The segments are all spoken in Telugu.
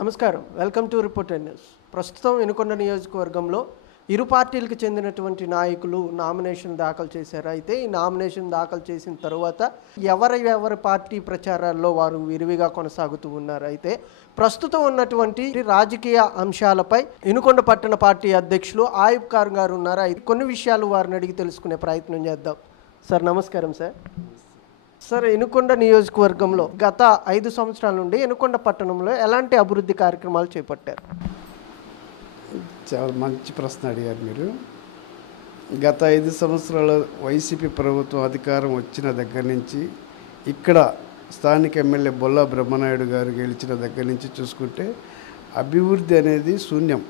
నమస్కారం, వెల్కమ్ టు రిపోర్టర్ న్యూస్. ప్రస్తుతం వినుకొండ నియోజకవర్గంలో ఇరు పార్టీలకు చెందినటువంటి నాయకులు నామినేషన్ దాఖలు చేశారు. అయితే ఈ నామినేషన్ దాఖలు చేసిన తర్వాత ఎవరి పార్టీ ప్రచారాల్లో వారు విరివిగా కొనసాగుతూ ఉన్నారు. అయితే ప్రస్తుతం ఉన్నటువంటి రాజకీయ అంశాలపై వినుకొండ పట్టణ పార్టీ అధ్యక్షులు ఆయుబ్ ఖాన్ గారు ఉన్నారు. అయితే కొన్ని విషయాలు వారిని అడిగి తెలుసుకునే ప్రయత్నం చేద్దాం. సార్ నమస్కారం. సార్, వినుకొండ నియోజకవర్గంలో గత 5 సంవత్సరాల నుండి వినుకొండ పట్టణంలో ఎలాంటి అభివృద్ధి కార్యక్రమాలు చేపట్టారు? చాలా మంచి ప్రశ్న అడిగారు మీరు. గత 5 సంవత్సరాల వైసీపీ ప్రభుత్వం అధికారం వచ్చిన దగ్గర నుంచి ఇక్కడ స్థానిక ఎమ్మెల్యే బొల్లా బ్రహ్మనాయుడు గారు గెలిచిన దగ్గర నుంచి చూసుకుంటే అభివృద్ధి అనేది శూన్యం.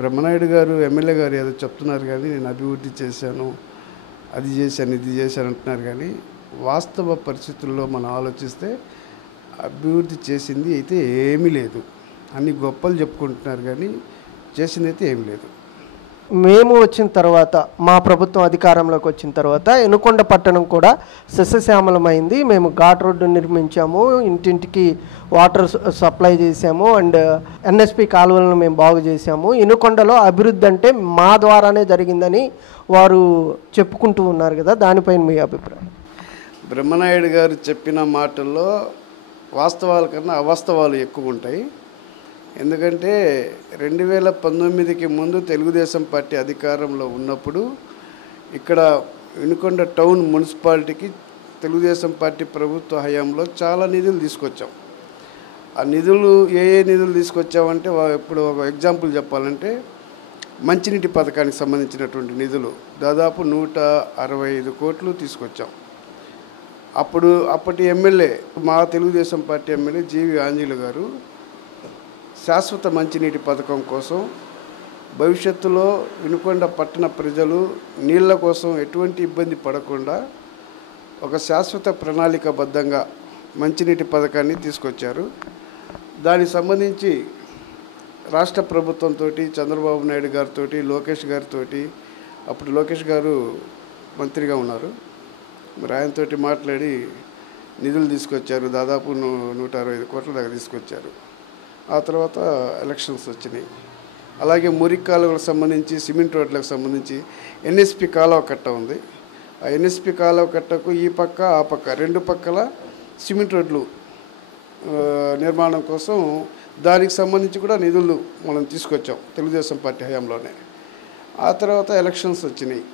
బ్రహ్మనాయుడు గారు ఎమ్మెల్యే గారు ఏదో చెప్తున్నారు కానీ నేను అభివృద్ధి చేశాను, అది చేశాను, ఇది చేశాను అంటున్నారు. కానీ వాస్తవ పరిస్థితుల్లో మనం ఆలోచిస్తే అభివృద్ధి చేసింది అయితే ఏమీ లేదు. అన్ని గొప్పలు చెప్పుకుంటున్నారు కానీ చేసింది అయితే ఏమీ లేదు. మేము వచ్చిన తర్వాత, మా ప్రభుత్వం అధికారంలోకి వచ్చిన తర్వాత వినుకొండ పట్టణం కూడా సస్యశ్యామలమైంది. మేము ఘాట్ రోడ్డు నిర్మించాము, ఇంటింటికి వాటర్ సప్లై చేసాము, అండ్ ఎన్ఎస్పి కాలువలను మేము బాగు చేసాము. వినుకొండలో అభివృద్ధి అంటే మా ద్వారానే జరిగిందని వారు చెప్పుకుంటూ ఉన్నారు కదా, దానిపైన మీ అభిప్రాయం? బ్రహ్మనాయుడు గారు చెప్పిన మాటల్లో వాస్తవాల కన్నా అవాస్తవాలు ఎక్కువ ఉంటాయి. ఎందుకంటే 2019కి ముందు తెలుగుదేశం పార్టీ అధికారంలో ఉన్నప్పుడు ఇక్కడ వినుకొండ టౌన్ మున్సిపాలిటీకి తెలుగుదేశం పార్టీ ప్రభుత్వ హయాంలో చాలా నిధులు తీసుకొచ్చాం. ఆ నిధులు ఏ నిధులు తీసుకొచ్చామంటే, ఇప్పుడు ఒక ఎగ్జాంపుల్ చెప్పాలంటే మంచినీటి పథకానికి సంబంధించినటువంటి నిధులు దాదాపు 165 కోట్లు తీసుకొచ్చాం. అప్పటి ఎమ్మెల్యే, మా తెలుగుదేశం పార్టీ ఎమ్మెల్యే జీవి ఆంజనేయులు గారు శాశ్వత మంచినీటి పథకం కోసం భవిష్యత్తులో వినుకొండ పట్టణ ప్రజలు నీళ్ల కోసం ఎటువంటి ఇబ్బంది పడకుండా ఒక శాశ్వత ప్రణాళికాబద్ధంగా మంచినీటి పథకాన్ని తీసుకొచ్చారు. దానికి సంబంధించి రాష్ట్ర ప్రభుత్వంతో, చంద్రబాబు నాయుడు గారితో, లోకేష్ గారితో, అప్పుడు లోకేష్ గారు మంత్రిగా ఉన్నారు, మరి ఆయనతో మాట్లాడి నిధులు తీసుకొచ్చారు. దాదాపు 165 కోట్ల దాకా తీసుకొచ్చారు. ఆ తర్వాత ఎలక్షన్స్ వచ్చినాయి. అలాగే మురికి కాలువలకు సంబంధించి, సిమెంట్ రోడ్లకు సంబంధించి ఎన్ఎస్పి కాలువ కట్ట ఉంది. ఆ ఎన్ఎస్పి కాలువ కట్టకు ఈ పక్క ఆ పక్క 2 పక్కల సిమెంట్ రోడ్లు నిర్మాణం కోసం దానికి సంబంధించి కూడా నిధులు మనం తీసుకొచ్చాం తెలుగుదేశం పార్టీ హయాంలోనే. ఆ తర్వాత ఎలక్షన్స్ వచ్చినాయి.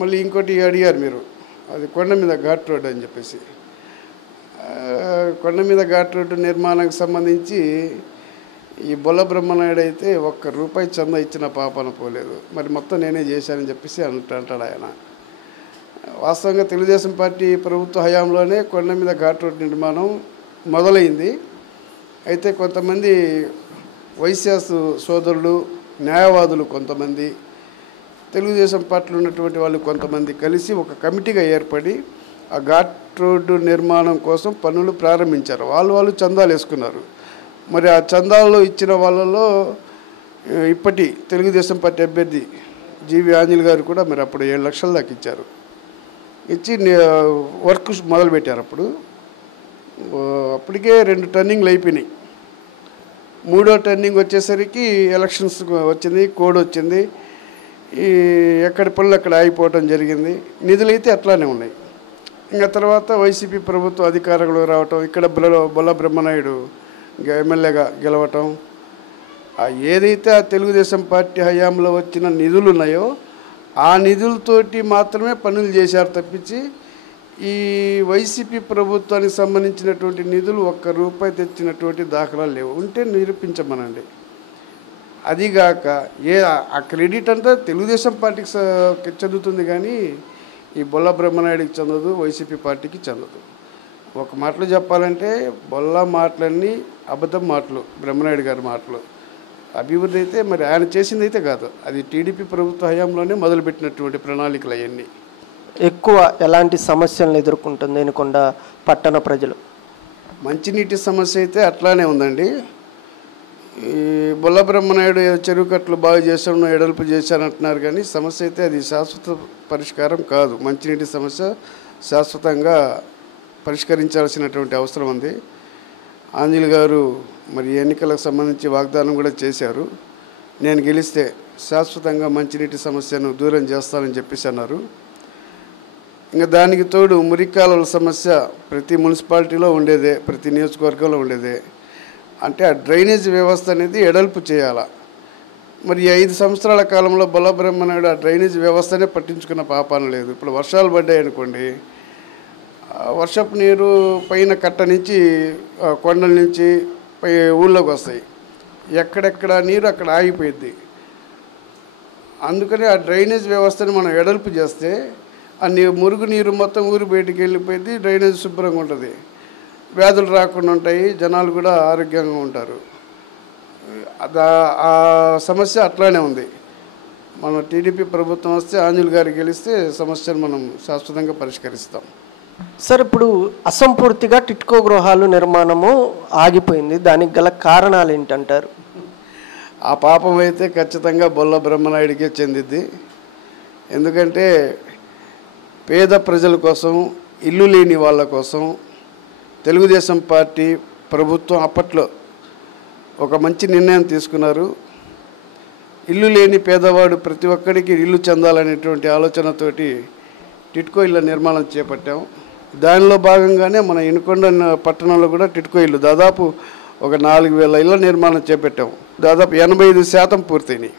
మళ్ళీ ఇంకోటి అడిగారు మీరు, అది కొండ మీద ఘాట్ రోడ్ అని చెప్పేసి. కొండ మీద ఘాట్ రోడ్డు నిర్మాణానికి సంబంధించి ఈ బొల్ల బ్రహ్మనాయుడు అయితే ₹1 చందా ఇచ్చిన పాపన పోలేదు. మరి మొత్తం నేనే చేశానని చెప్పేసి అంటాడు ఆయన. వాస్తవంగా తెలుగుదేశం పార్టీ ప్రభుత్వ హయాంలోనే కొండ మీద ఘాట్ రోడ్డు నిర్మాణం మొదలైంది. అయితే కొంతమంది వైశ్యాస్ సోదరులు, న్యాయవాదులు కొంతమంది, తెలుగుదేశం పార్టీలో ఉన్నటువంటి వాళ్ళు కొంతమంది కలిసి ఒక కమిటీగా ఏర్పడి ఆ ఘాట్ రోడ్డు నిర్మాణం కోసం పనులు ప్రారంభించారు. వాళ్ళు చందాలు వేసుకున్నారు. మరి ఆ చందాలు ఇచ్చిన వాళ్ళలో ఇప్పటి తెలుగుదేశం పార్టీ అభ్యర్థి జీవి ఆంజనేయులు గారు కూడా మరి అప్పుడు 7 లక్షల దాకా ఇచ్చారు. ఇచ్చి వర్క్ మొదలుపెట్టారు. అప్పటికే 2 టర్నింగ్లు అయిపోయినాయి. 3వ టర్నింగ్ వచ్చేసరికి ఎలక్షన్స్ వచ్చింది, కోడ్ వచ్చింది. ఈ ఎక్కడి పనులు అక్కడ ఆగిపోవటం జరిగింది. నిధులు అయితే అట్లానే ఉన్నాయి. ఇంకా తర్వాత వైసీపీ ప్రభుత్వం అధికారంలో రావటం, ఇక్కడ బొల్ల బ్రహ్మనాయుడు ఎమ్మెల్యేగా గెలవటం, ఏదైతే ఆ తెలుగుదేశం పార్టీ హయాంలో వచ్చిన నిధులు ఉన్నాయో ఆ నిధులతోటి మాత్రమే పనులు చేశారు తప్పించి ఈ వైసీపీ ప్రభుత్వానికి సంబంధించినటువంటి నిధులు ₹1 తెచ్చినటువంటి దాఖలాలు లేవు. ఉంటే నిరూపించమనండి. అదిగాక ఆ క్రెడిట్ అంతా తెలుగుదేశం పార్టీకి చెందుతుంది కానీ ఈ బొల్ల బ్రహ్మనాయుడికి చెందదు, వైసీపీ పార్టీకి చెందదు. ఒక మాటలు చెప్పాలంటే బొల్ల మాటలన్నీ అబద్ధం మాటలు, బ్రహ్మనాయుడు గారి మాటలు. అభివృద్ధి అయితే మరి ఆయన చేసింది అయితే కాదు, అది టీడీపీ ప్రభుత్వ హయాంలోనే మొదలుపెట్టినటువంటి ప్రణాళికలు అవన్నీ. ఎక్కువ ఎలాంటి సమస్యలను ఎదుర్కొంటుంది వినుకొండ పట్టణ ప్రజలు? మంచినీటి సమస్య అయితే అట్లానే ఉందండి. ఈ బొల్ల బ్రహ్మనాయుడు చెరువు కట్టలు బాగు చేశాను, ఎడల్పు చేశాను అంటున్నారు కానీ సమస్య అయితే అది శాశ్వత పరిష్కారం కాదు. మంచినీటి సమస్య శాశ్వతంగా పరిష్కరించాల్సినటువంటి అవసరం ఉంది. ఆంజనేయులు గారు మరి ఎన్నికలకు సంబంధించి వాగ్దానం కూడా చేశారు. నేను గెలిస్తే శాశ్వతంగా మంచినీటి సమస్యను దూరం చేస్తానని చెప్పేసి అన్నారు. ఇంకా దానికి తోడు మురికాలువల సమస్య ప్రతి మున్సిపాలిటీలో ఉండేదే, ప్రతి నియోజకవర్గంలో ఉండేదే. అంటే ఆ డ్రైనేజ్ వ్యవస్థ అనేది ఎడల్పు చేయాలా. మరి 5 సంవత్సరాల కాలంలో బొల్లబ్రహ్మనాయుడు ఆ డ్రైనేజ్ వ్యవస్థనే పట్టించుకున్న పాపాన లేదు. ఇప్పుడు వర్షాలు పడ్డాయి అనుకోండి, వర్షపు నీరు పైన కట్ట నుంచి కొండల నుంచి ఊళ్ళోకి వస్తాయి. ఎక్కడెక్కడ నీరు అక్కడ ఆగిపోయింది. అందుకని ఆ డ్రైనేజ్ వ్యవస్థని మనం ఎడల్పు చేస్తే ఆ మురుగు నీరు మొత్తం ఊరు బయటికి వెళ్ళిపోయింది, డ్రైనేజ్ శుభ్రంగా ఉంటుంది, వ్యాధులు రాకుండా ఉంటాయి, జనాలు కూడా ఆరోగ్యంగా ఉంటారు. ఆ సమస్య అట్లానే ఉంది. మనం టీడీపీ ప్రభుత్వం వస్తే ఆంజనేయులు గారు గెలిస్తే సమస్యను మనం శాశ్వతంగా పరిష్కరిస్తాం. సార్, ఇప్పుడు అసంపూర్తిగా టిట్కో గృహాలు నిర్మాణము ఆగిపోయింది. దానికి గల కారణాలు ఏంటంటారు? ఆ పాపం అయితే ఖచ్చితంగా బొల్ల బ్రహ్మనాయుడికే చెందిద్ది. ఎందుకంటే పేద ప్రజల కోసం, ఇల్లు లేని వాళ్ళ కోసం తెలుగుదేశం పార్టీ ప్రభుత్వం అప్పట్లో ఒక మంచి నిర్ణయం తీసుకున్నారు. ఇల్లు లేని పేదవాడు ప్రతి ఒక్కడికి ఇల్లు చెందాలనేటువంటి ఆలోచనతోటి టిట్కో ఇళ్ళ నిర్మాణం చేపట్టాం. దానిలో భాగంగానే మన ఇనుకొండ పట్టణంలో కూడా టిట్కో ఇల్లు దాదాపు ఒక 4000 ఇళ్ళ నిర్మాణం చేపట్టాం. దాదాపు 85% పూర్తయినాయి.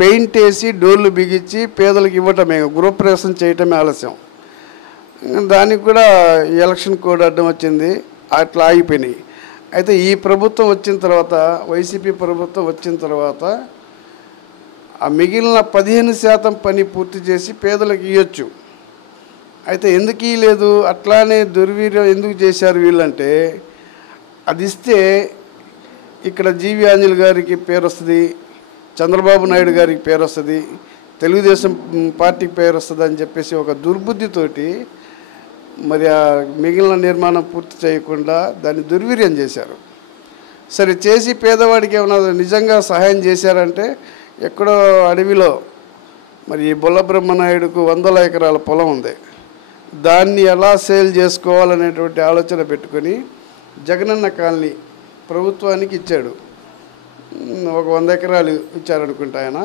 పెయింట్ వేసి డోర్లు బిగించి పేదలకు ఇవ్వటమే, గృహప్రవేశం చేయటమే ఆలస్యం. దానికి కూడా ఎలక్షన్ కోడ్ అడ్డం వచ్చింది, అట్లా ఆగిపోయినాయి. అయితే ఈ ప్రభుత్వం వచ్చిన తర్వాత, వైసీపీ ప్రభుత్వం వచ్చిన తర్వాత ఆ మిగిలిన 15% పని పూర్తి చేసి పేదలకు ఇవ్వచ్చు. అయితే ఎందుకు ఇవ్వలేదు, అట్లానే దుర్వీర్యం ఎందుకు చేశారు వీళ్ళంటే, అది ఇస్తే ఇక్కడ జీవి ఆంజనేయులు గారికి పేరు వస్తుంది, చంద్రబాబు నాయుడు గారికి పేరు వస్తుంది, తెలుగుదేశం పార్టీకి పేరు వస్తుంది అని చెప్పేసి ఒక దుర్బుద్ధితోటి మరి ఆ మిగిలిన నిర్మాణం పూర్తి చేయకుండా దాన్ని దుర్వీర్యం చేశారు. సరే, చేసి పేదవాడికి ఏమైనా నిజంగా సహాయం చేశారంటే, ఎక్కడో అడవిలో మరి బొల్ల బ్రహ్మనాయుడుకు 100 ఎకరాల పొలం ఉంది, దాన్ని ఎలా సేల్ చేసుకోవాలనేటువంటి ఆలోచన పెట్టుకొని జగనన్న కాలనీ ప్రభుత్వానికి ఇచ్చాడు. ఒక 100 ఎకరాలు ఇచ్చారనుకుంటా ఆయన.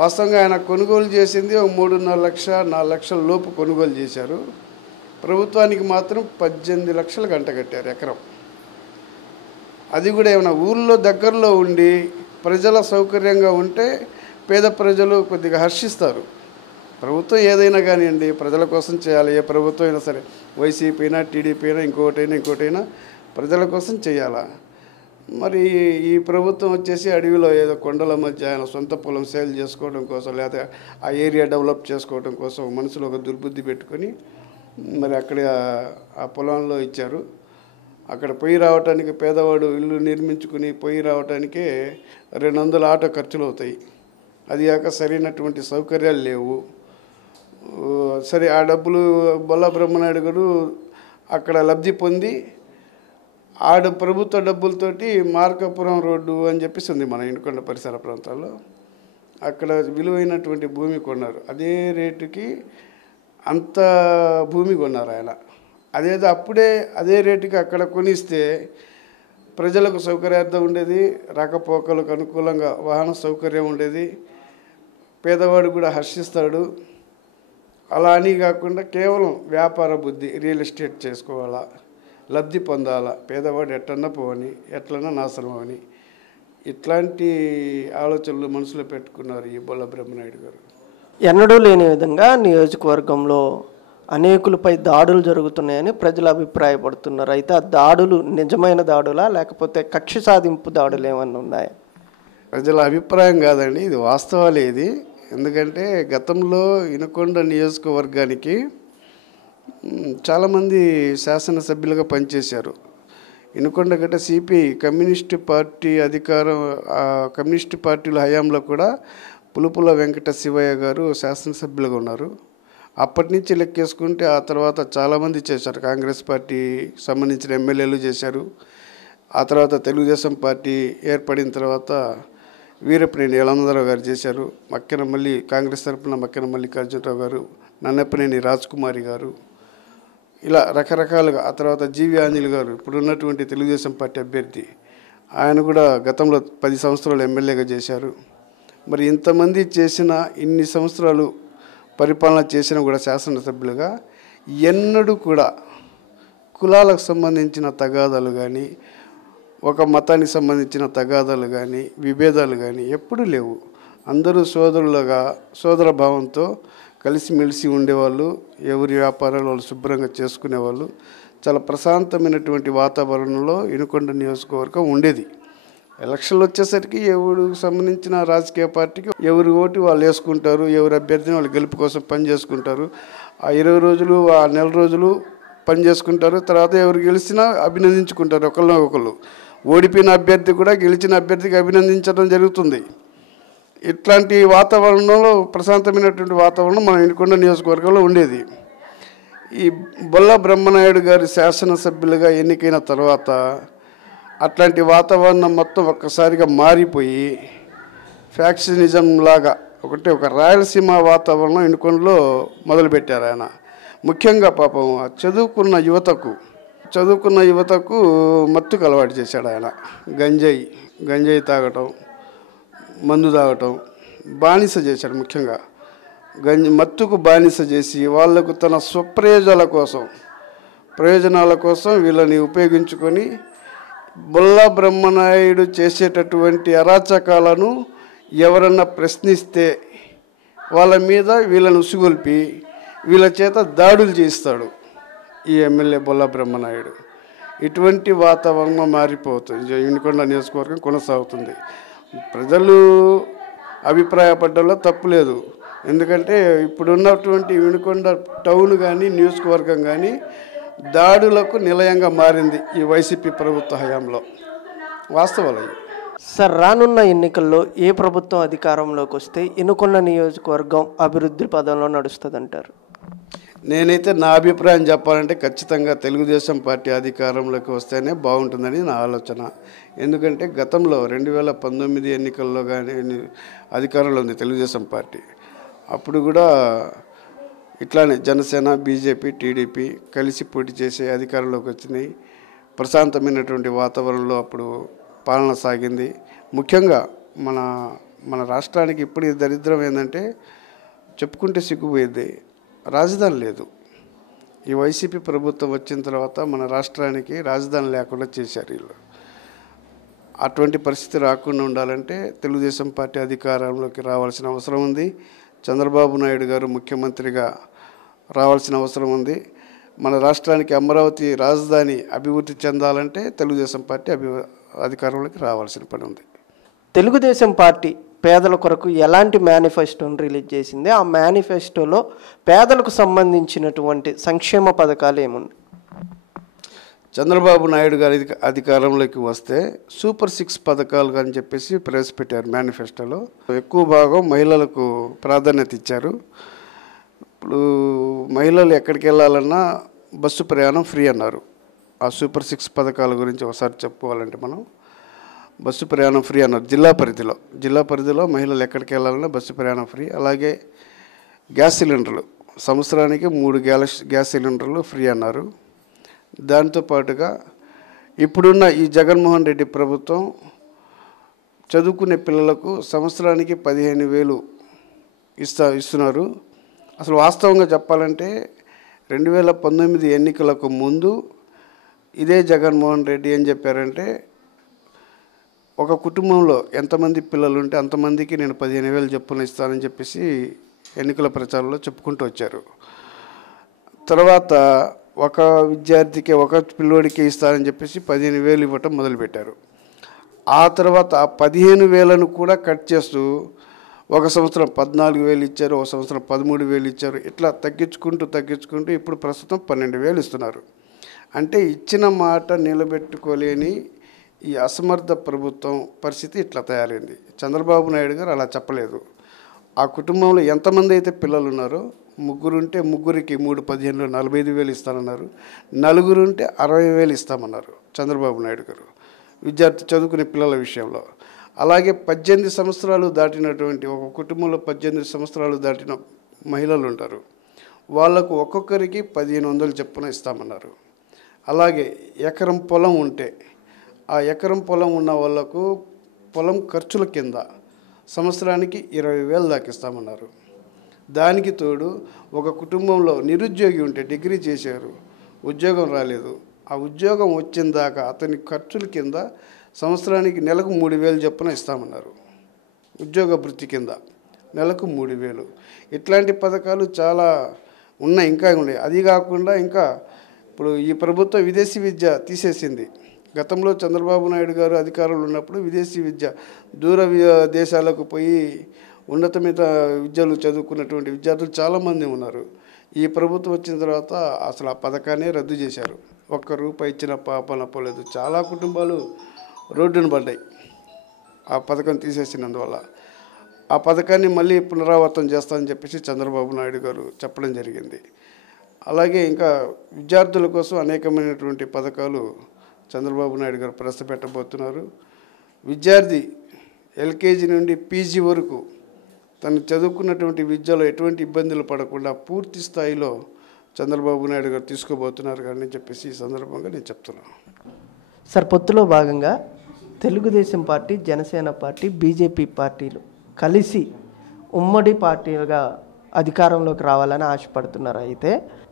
వాస్తవంగా ఆయన కొనుగోలు చేసింది ఒక 3.5 లక్షల 4 లక్షల లోపు కొనుగోలు చేశారు. ప్రభుత్వానికి మాత్రం 18 లక్షలు గంట కట్టారు ఎకరం. అది కూడా ఏమైనా ఊళ్ళో దగ్గరలో ఉండి ప్రజల సౌకర్యంగా ఉంటే పేద ప్రజలు కొద్దిగా హర్షిస్తారు. ప్రభుత్వం ఏదైనా కానివ్వండి ప్రజల కోసం చేయాలి. ఏ ప్రభుత్వం అయినా సరే, వైసీపీ అయినా టీడీపీ అయినా ఇంకోటైనా ప్రజల కోసం చేయాలా. మరి ఈ ప్రభుత్వం వచ్చేసి అడవిలో ఏదో కొండల మధ్య ఆయన సొంత పొలం సేల్ చేసుకోవడం కోసం, లేదా ఆ ఏరియా డెవలప్ చేసుకోవడం కోసం మనసులో ఒక దుర్బుద్ధి పెట్టుకొని మరి అక్కడ ఆ పొలంలో ఇచ్చారు. అక్కడ పొయ్యి రావటానికి పేదవాడు ఇల్లు నిర్మించుకుని పొయ్యి రావటానికే 200 ఆటో ఖర్చులు అవుతాయి. అది కాక సరైనటువంటి సౌకర్యాలు లేవు. సరే, ఆ డబ్బులు బొల్ల బ్రహ్మనాయుడు గారు అక్కడ లబ్ధి పొంది ప్రభుత్వ డబ్బులతోటి మార్కాపురం రోడ్డు అని చెప్పేసి ఉంది మన ఇనుకొండ పరిసర ప్రాంతాల్లో. అక్కడ విలువైనటువంటి భూమి కొన్నారు. అదే రేటుకి అంత భూమి కొన్నారు ఆయన. అదేదో అప్పుడే అదే రేటుకి అక్కడ కొనిస్తే ప్రజలకు సౌకర్యార్థం ఉండేది, రాకపోకలకు అనుకూలంగా వాహన సౌకర్యం ఉండేది, పేదవాడు కూడా హర్షిస్తాడు. అలా అని కాకుండా కేవలం వ్యాపార బుద్ధి, రియల్ ఎస్టేట్ చేసుకోవాలా, లబ్ధి పొందాలా, పేదవాడు ఎట్లన్నా పోవని, ఎట్లన్నా నాశనం అని, ఇట్లాంటి ఆలోచనలు మనసులో పెట్టుకున్నారు ఈ బొల్ల బ్రహ్మనాయుడు గారు. ఎన్నడూ లేని విధంగా నియోజకవర్గంలో అనేకులపై దాడులు జరుగుతున్నాయని ప్రజలు అభిప్రాయపడుతున్నారు. అయితే ఆ దాడులు నిజమైన దాడులా, లేకపోతే కక్ష సాధింపు దాడులు ఏమన్నా ఉన్నాయా? ప్రజల అభిప్రాయం కాదండి, ఇది వాస్తవాలే. ఇది ఎందుకంటే గతంలో ఇనుకొండ నియోజకవర్గానికి చాలామంది శాసనసభ్యులుగా పనిచేశారు. ఇనుకొండ గట్ట సిపిఐ కమ్యూనిస్టు పార్టీ అధికారం, కమ్యూనిస్టు పార్టీల హయాంలో కూడా పులుపుల వెంకట శివయ్య గారు శాసనసభ్యులుగా ఉన్నారు. అప్పటి నుంచి లెక్కేసుకుంటే ఆ తర్వాత చాలామంది చేశారు. కాంగ్రెస్ పార్టీ సంబంధించిన ఎమ్మెల్యేలు చేశారు. ఆ తర్వాత తెలుగుదేశం పార్టీ ఏర్పడిన తర్వాత వీరపనేని యలమందరావు గారు చేశారు. మక్కెనమల్లి కాంగ్రెస్ తరఫున మక్కెన మల్లికార్జునరావు గారు, నన్నపనేని రాజ్కుమారి గారు, ఇలా రకరకాలుగా. ఆ తర్వాత జీవి ఆంజనేయులు గారు ఇప్పుడున్నటువంటి తెలుగుదేశం పార్టీ అభ్యర్థి, ఆయన కూడా గతంలో 10 సంవత్సరాలు ఎమ్మెల్యేగా చేశారు. మరి ఇంతమంది చేసిన ఇన్ని సంవత్సరాలు పరిపాలన చేసిన కూడా శాసనసభ్యులుగా ఎన్నడూ కూడా కులాలకు సంబంధించిన తగాదాలు కానీ, ఒక మతానికి సంబంధించిన తగాదాలు కానీ, విభేదాలు కానీ ఎప్పుడూ లేవు. అందరూ సోదరులుగా సోదర భావంతో కలిసిమెలిసి ఉండేవాళ్ళు. ఎవరి వ్యాపారాలు వాళ్ళు శుభ్రంగా చేసుకునేవాళ్ళు. చాలా ప్రశాంతమైనటువంటి వాతావరణంలో వినుకొండ నియోజకవర్గం ఉండేది. ఎలక్షన్లు వచ్చేసరికి ఎవరికి సంబంధించిన రాజకీయ పార్టీకి ఎవరి ఓటు వాళ్ళు వేసుకుంటారు, ఎవరి అభ్యర్థిని వాళ్ళు గెలుపు కోసం పని చేసుకుంటారు. ఆ 20 రోజులు ఆ నెల రోజులు పని చేసుకుంటారు. తర్వాత ఎవరు గెలిచినా అభినందించుకుంటారు ఒకళ్ళు. ఓడిపోయిన అభ్యర్థి కూడా గెలిచిన అభ్యర్థికి అభినందించడం జరుగుతుంది. ఇట్లాంటి వాతావరణంలో ప్రశాంతమైనటువంటి వాతావరణం మన వినుకొండ నియోజకవర్గంలో ఉండేది. ఈ బొల్ల బ్రహ్మనాయుడు గారి శాసనసభ్యులుగా ఎన్నికైన తర్వాత అట్లాంటి వాతావరణం మొత్తం ఒక్కసారిగా మారిపోయి ఫ్యాక్షనిజం లాగా ఒక రాయలసీమ వాతావరణం వినుకొండలో మొదలుపెట్టారు ఆయన. ముఖ్యంగా పాపం చదువుకున్న యువతకు మత్తుకు అలవాటు చేశాడు ఆయన. గంజాయి తాగటం, మందు తాగటం బానిస చేశాడు. ముఖ్యంగా మత్తుకు బానిస చేసి వాళ్లకు తన ప్రయోజనాల కోసం వీళ్ళని ఉపయోగించుకొని బొల్ల బ్రహ్మనాయుడు చేసేటటువంటి అరాచకాలను ఎవరన్నా ప్రశ్నిస్తే వాళ్ళ మీద వీళ్ళను ఉసుగొల్పి వీళ్ళ చేత దాడులు చేయిస్తాడు ఈ ఎమ్మెల్యే బొల్ల బ్రహ్మనాయుడు. ఇటువంటి వాతావరణం మారిపోతుంది. వినుకొండ నియోజకవర్గం కొనసాగుతుంది. ప్రజలు అభిప్రాయపడ్డంలో తప్పులేదు. ఎందుకంటే ఇప్పుడున్నటువంటి వినుకొండ టౌన్ కానీ నియోజకవర్గం కానీ దాడులకు నిలయంగా మారింది ఈ వైసీపీ ప్రభుత్వ హయాంలో. వాస్తవాలు. సార్, రానున్న ఎన్నికల్లో ఏ ప్రభుత్వం అధికారంలోకి వస్తే వినుకొండ నియోజకవర్గం అభివృద్ధి పదంలో నడుస్తుందంటారు? నేనైతే నా అభిప్రాయం చెప్పాలంటే ఖచ్చితంగా తెలుగుదేశం పార్టీ అధికారంలోకి వస్తేనే బాగుంటుందని నా ఆలోచన. ఎందుకంటే గతంలో 2019 ఎన్నికల్లో కానీ అధికారంలో ఉంది తెలుగుదేశం పార్టీ. అప్పుడు కూడా ఇట్లానే జనసేన, బీజేపీ, టీడీపీ కలిసి పోటీ చేసే అధికారంలోకి వచ్చినాయి. ప్రశాంతమైనటువంటి వాతావరణంలో అప్పుడు పాలన సాగింది. ముఖ్యంగా మన రాష్ట్రానికి ఇప్పుడు దరిద్రం ఏంటంటే చెప్పుకుంటే సిగ్గుపోయేది, రాజధాని లేదు. ఈ వైసీపీ ప్రభుత్వం వచ్చిన తర్వాత మన రాష్ట్రానికి రాజధాని లేకుండా చేశారు వీళ్ళు. అటువంటి పరిస్థితి రాకుండా ఉండాలంటే తెలుగుదేశం పార్టీ అధికారంలోకి రావాల్సిన అవసరం ఉంది. చంద్రబాబు నాయుడు గారు ముఖ్యమంత్రిగా రావాల్సిన అవసరం ఉంది. మన రాష్ట్రానికి అమరావతి రాజధాని అభివృద్ధి చెందాలంటే తెలుగుదేశం పార్టీ అధికారంలోకి రావాల్సిన పని ఉంది. తెలుగుదేశం పార్టీ పేదల కొరకు ఎలాంటి మేనిఫెస్టోని రిలీజ్ చేసింది? ఆ మేనిఫెస్టోలో పేదలకు సంబంధించినటువంటి సంక్షేమ పథకాలు ఏమున్నాయి? చంద్రబాబు నాయుడు గారి అధికారంలోకి వస్తే సూపర్ 6 పథకాలు అని చెప్పేసి ప్రవేశపెట్టారు మేనిఫెస్టోలో. ఎక్కువ భాగం మహిళలకు ప్రాధాన్యత ఇచ్చారు. ఇప్పుడు మహిళలు ఎక్కడికి వెళ్ళాలన్నా బస్సు ప్రయాణం ఫ్రీ అన్నారు. ఆ సూపర్ 6 పథకాల గురించి ఒకసారి చెప్పుకోవాలంటే మనం బస్సు ప్రయాణం ఫ్రీ అన్నారు. జిల్లా పరిధిలో మహిళలు ఎక్కడికి వెళ్ళాలన్నా బస్సు ప్రయాణం ఫ్రీ. అలాగే గ్యాస్ సిలిండర్లు సంవత్సరానికి 3 గ్యాస్ సిలిండర్లు ఫ్రీ అన్నారు. దాంతోపాటుగా ఇప్పుడున్న ఈ జగన్మోహన్ రెడ్డి ప్రభుత్వం చదువుకునే పిల్లలకు సంవత్సరానికి 15,000 ఇస్తున్నారు. అసలు వాస్తవంగా చెప్పాలంటే 2019 ఎన్నికలకు ముందు ఇదే జగన్మోహన్ రెడ్డి ఏం చెప్పారంటే, ఒక కుటుంబంలో ఎంతమంది పిల్లలు ఉంటే అంతమందికి నేను 15,000 చొప్పున ఇస్తానని చెప్పేసి ఎన్నికల ప్రచారంలో చెప్పుకుంటూ వచ్చారు. తర్వాత ఒక విద్యార్థికి ఒక పిల్లోడికి ఇస్తానని చెప్పేసి 15,000 ఇవ్వటం మొదలుపెట్టారు. ఆ తర్వాత ఆ 15,000ను కూడా కట్ చేస్తూ ఒక సంవత్సరం 14,000 ఇచ్చారు, ఒక సంవత్సరం 13,000 ఇచ్చారు. ఇట్లా తగ్గించుకుంటూ ఇప్పుడు ప్రస్తుతం 12,000 ఇస్తున్నారు. అంటే ఇచ్చిన మాట నిలబెట్టుకోలేని ఈ అసమర్థ ప్రభుత్వం పరిస్థితి ఇట్లా తయారైంది. చంద్రబాబు నాయుడు గారు అలా చెప్పలేదు. ఆ కుటుంబంలో ఎంతమంది అయితే పిల్లలు ఉన్నారో, ముగ్గురుంటే ముగ్గురికి 3-15 45,000 ఇస్తానన్నారు. నలుగురుంటే 60,000 ఇస్తామన్నారు చంద్రబాబు నాయుడు గారు విద్యార్థి చదువుకునే పిల్లల విషయంలో. అలాగే 18 సంవత్సరాలు దాటినటువంటి ఒక కుటుంబంలో 18 సంవత్సరాలు దాటిన మహిళలు ఉంటారు. వాళ్లకు ఒక్కొక్కరికి 1,500 చొప్పున ఇస్తామన్నారు. అలాగే ఎకరం పొలం ఉంటే ఆ ఎకరం పొలం ఉన్న వాళ్ళకు పొలం ఖర్చుల కింద సంవత్సరానికి 20,000 దాకా ఇస్తామన్నారు. దానికి తోడు ఒక కుటుంబంలో నిరుద్యోగి ఉంటే డిగ్రీ చేశారు, ఉద్యోగం రాలేదు, ఆ ఉద్యోగం వచ్చిన దాకా అతని ఖర్చుల కింద సంవత్సరానికి నెలకు 3,000 చొప్పున ఇస్తామన్నారు. ఉద్యోగ భృతి కింద నెలకు 3,000. ఇట్లాంటి పథకాలు చాలా ఉన్నాయి, ఇంకా ఉన్నాయి. అది కాకుండా ఇంకా ఇప్పుడు ఈ ప్రభుత్వం విదేశీ విద్య తీసేసింది. గతంలో చంద్రబాబు నాయుడు గారు అధికారంలో ఉన్నప్పుడు విదేశీ విద్య దూర దేశాలకు పోయి ఉన్నతమైన విద్యలు చదువుకున్నటువంటి విద్యార్థులు చాలామంది ఉన్నారు. ఈ ప్రభుత్వం వచ్చిన తర్వాత అసలు ఆ పథకాన్ని రద్దు చేశారు. ఒక్క రూపాయి ఇచ్చిన పాపన పోలేదు. చాలా కుటుంబాలు రోడ్డున పడ్డాయి ఆ పథకం తీసేసినందువల్ల. ఆ పథకాన్ని మళ్ళీ పునరావృతం చేస్తామని చెప్పేసి చంద్రబాబు నాయుడు గారు చెప్పడం జరిగింది. అలాగే ఇంకా విద్యార్థుల కోసం అనేకమైనటువంటి పథకాలు చంద్రబాబు నాయుడు గారు ప్రవేశపెట్టబోతున్నారు. విద్యార్థి ఎల్కేజీ నుండి పీజీ వరకు తను చదువుకున్నటువంటి విద్యలో ఎటువంటి ఇబ్బందులు పడకుండా పూర్తి స్థాయిలో చంద్రబాబు నాయుడు గారు తీసుకోబోతున్నారు కానీ చెప్పేసి ఈ సందర్భంగా నేను చెప్తున్నాను. సార్, పొత్తులో భాగంగా Telugu Desam party, Janasena party, BJP పార్టీలు కలిసి ఉమ్మడి పార్టీలుగా అధికారంలోకి రావాలని ఆశపడుతున్నారు. అయితే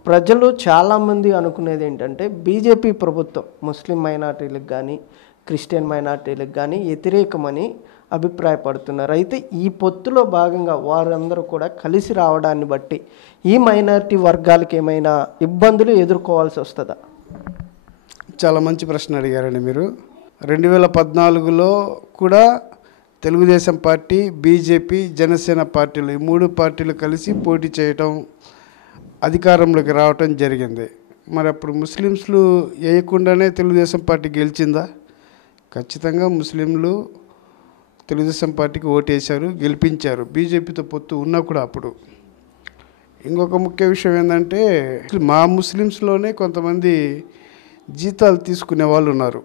ప్రజలు చాలామంది అనుకునేది ఏంటంటే బీజేపీ ప్రభుత్వం ముస్లిం మైనార్టీలకు కానీ క్రిస్టియన్ మైనార్టీలకు కానీ వ్యతిరేకమని అభిప్రాయపడుతున్నారు. అయితే ఈ పొత్తులో భాగంగా వారందరూ కూడా కలిసి రావడాన్ని బట్టి ఈ మైనారిటీ వర్గాలకు ఏమైనా ఇబ్బందులు ఎదుర్కోవాల్సి వస్తుందా? చాలా మంచి ప్రశ్న అడిగారండి మీరు. 2014లో కూడా తెలుగుదేశం పార్టీ, బీజేపీ, జనసేన పార్టీలు ఈ 3 పార్టీలు కలిసి పోటీ చేయటం, అధికారంలోకి రావటం జరిగింది. మరి అప్పుడు ముస్లిమ్స్లు వేయకుండానే తెలుగుదేశం పార్టీ గెలిచిందా? ఖచ్చితంగా ముస్లింలు తెలుగుదేశం పార్టీకి ఓటేశారు, గెలిపించారు. బీజేపీతో పొత్తు ఉన్నా కూడా అప్పుడు. ఇంకొక ముఖ్య విషయం ఏంటంటే మా ముస్లిమ్స్లోనే కొంతమంది జీతాలు తీసుకునే వాళ్ళు ఉన్నారు.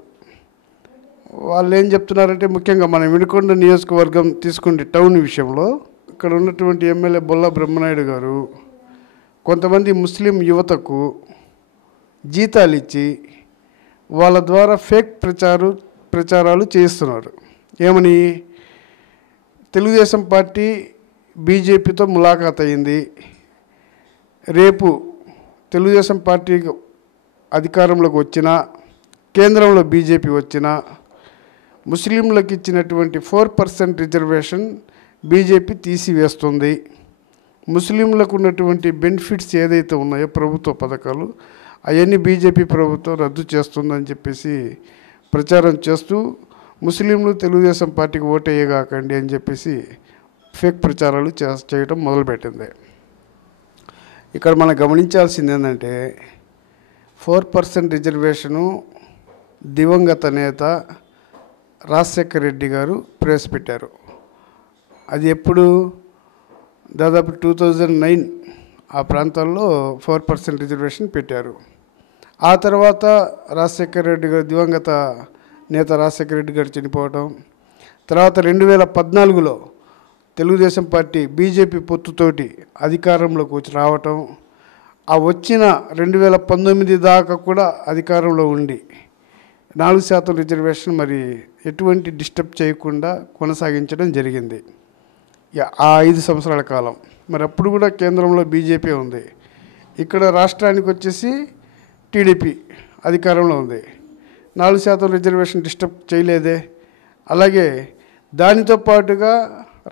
వాళ్ళు ఏం చెప్తున్నారంటే ముఖ్యంగా మన వినుకొండ నియోజకవర్గం తీసుకుంటే టౌన్ విషయంలో ఇక్కడ ఉన్నటువంటి ఎమ్మెల్యే బొల్ల బ్రహ్మనాయుడు గారు కొంతమంది ముస్లిం యువతకు జీతాలు ఇచ్చి వాళ్ళ ద్వారా ఫేక్ ప్రచారాలు చేస్తున్నారు. ఏమని? తెలుగుదేశం పార్టీ బీజేపీతో ములాఖాత్ అయింది, రేపు తెలుగుదేశం పార్టీ అధికారంలోకి వచ్చినా కేంద్రంలో బీజేపీ వచ్చినా ముస్లింలకు ఇచ్చినటువంటి 4% రిజర్వేషన్ బీజేపీ తీసివేస్తుంది, ముస్లింలకు ఉన్నటువంటి బెనిఫిట్స్ ఏదైతే ఉన్నాయో ప్రభుత్వ పథకాలు అవన్నీ బీజేపీ ప్రభుత్వం రద్దు చేస్తుందని చెప్పేసి ప్రచారం చేస్తూ ముస్లింలు తెలుగుదేశం పార్టీకి ఓటేయగాకండి అని చెప్పేసి ఫేక్ ప్రచారాలు చేయడం మొదలుపెట్టింది. ఇక్కడ మనం గమనించాల్సింది ఏంటంటే 4% రిజర్వేషను దివంగత నేత రాజశేఖర్ రెడ్డి గారు ప్రవేశపెట్టారు. అది ఎప్పుడు? దాదాపు 2009 ఆ ప్రాంతాల్లో 4% రిజర్వేషన్ పెట్టారు. ఆ తర్వాత రాజశేఖర్ రెడ్డి గారు, దివంగత నేత రాజశేఖర్ రెడ్డి గారు చనిపోవడం, తర్వాత 2014లో తెలుగుదేశం పార్టీ బీజేపీ పొత్తుతోటి అధికారంలోకి వచ్చి రావటం, ఆ వచ్చిన 2019 దాకా కూడా అధికారంలో ఉండి 4% రిజర్వేషన్ మరి ఎటువంటి డిస్టర్బ్ చేయకుండా కొనసాగించడం జరిగింది ఆ 5 సంవత్సరాల కాలం. మరి అప్పుడు కూడా కేంద్రంలో బీజేపీ ఉంది, ఇక్కడ రాష్ట్రానికి వచ్చేసి టీడీపీ అధికారంలో ఉంది. 4% రిజర్వేషన్ డిస్టర్బ్ చేయలేదే. అలాగే దానితో పాటుగా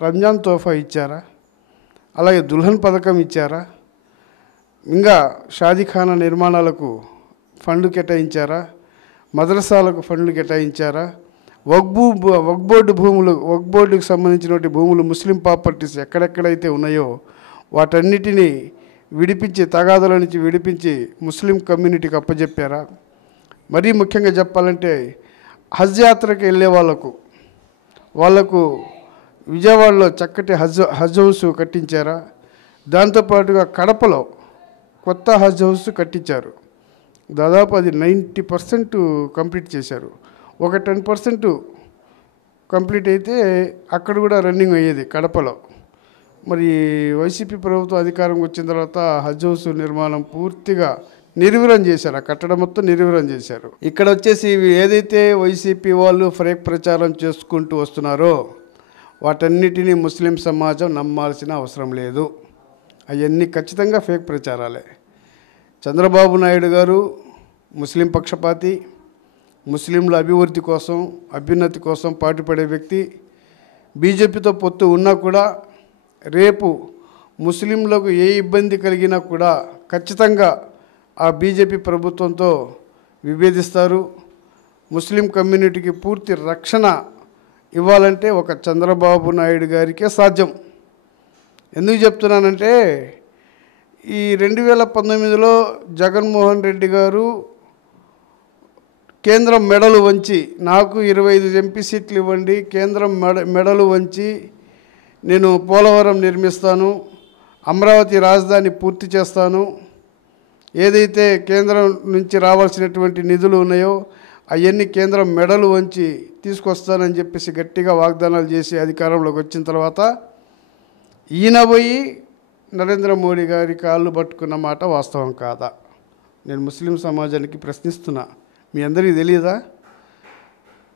రంజాన్ తోఫా ఇచ్చారా? అలాగే దుల్హన్ పథకం ఇచ్చారా? ఇంకా షాదీఖానా నిర్మాణాలకు ఫండ్లు కేటాయించారా? మద్రసాలకు ఫండ్లు కేటాయించారా? వక్ఫ్ బోర్డుకి సంబంధించినటువంటి భూములు ముస్లిం ప్రాపర్టీస్ ఎక్కడెక్కడైతే ఉన్నాయో వాటన్నిటినీ విడిపించి, తగాదాల నుంచి విడిపించి ముస్లిం కమ్యూనిటీకి అప్పచెప్పారా? మరీ ముఖ్యంగా చెప్పాలంటే హజ్ యాత్రకి వెళ్ళే వాళ్ళకు విజయవాడలో చక్కటి హజ్ హౌస్ కట్టించారా? దాంతోపాటుగా కడపలో కొత్త హజ్ హౌస్ కట్టించారు. దాదాపు అది 90% కంప్లీట్ చేశారు. ఒక 10% కంప్లీట్ అయితే అక్కడ కూడా రన్నింగ్ అయ్యేది కడపలో. మరి వైసీపీ ప్రభుత్వం అధికారం వచ్చిన తర్వాత హజ్ హౌస్ నిర్మాణం పూర్తిగా నిర్వీర్యం చేశారు. ఆ కట్టడం మొత్తం నిర్వీర్యం చేశారు. ఇక్కడ వచ్చేసి ఇవి ఏదైతే వైసీపీ వాళ్ళు ఫేక్ ప్రచారం చేసుకుంటూ వస్తున్నారో వాటన్నిటినీ ముస్లిం సమాజం నమ్మాల్సిన అవసరం లేదు. అవన్నీ ఖచ్చితంగా ఫేక్ ప్రచారాలే. చంద్రబాబు నాయుడు గారు ముస్లిం పక్షపాతి, ముస్లింల అభివృద్ధి కోసం, అభ్యున్నతి కోసం పాటుపడే వ్యక్తి. బీజేపీతో పొత్తు ఉన్నా కూడా రేపు ముస్లింలకు ఏ ఇబ్బంది కలిగినా కూడా ఖచ్చితంగా ఆ బీజేపీ ప్రభుత్వంతో విభేదిస్తారు. ముస్లిం కమ్యూనిటీకి పూర్తి రక్షణ ఇవ్వాలంటే ఒక చంద్రబాబు నాయుడు గారికే సాధ్యం. ఎందుకు చెప్తున్నానంటే ఈ 2019లో జగన్మోహన్ రెడ్డి గారు కేంద్రం మెడలు వంచి నాకు 25 ఎంపీ సీట్లు ఇవ్వండి, కేంద్రం మెడలు వంచి నేను పోలవరం నిర్మిస్తాను, అమరావతి రాజధాని పూర్తి చేస్తాను, ఏదైతే కేంద్రం నుంచి రావాల్సినటువంటి నిధులు ఉన్నాయో అవన్నీ కేంద్రం మెడలు వంచి తీసుకొస్తానని చెప్పేసి గట్టిగా వాగ్దానాలు చేసి అధికారంలోకి వచ్చిన తర్వాత ఈయన పోయి నరేంద్ర మోడీ గారి కాళ్ళు పట్టుకున్న మాట వాస్తవం కాదా? నేను ముస్లిం సమాజానికి ప్రశ్నిస్తున్నా. మీ అందరికీ తెలియదా?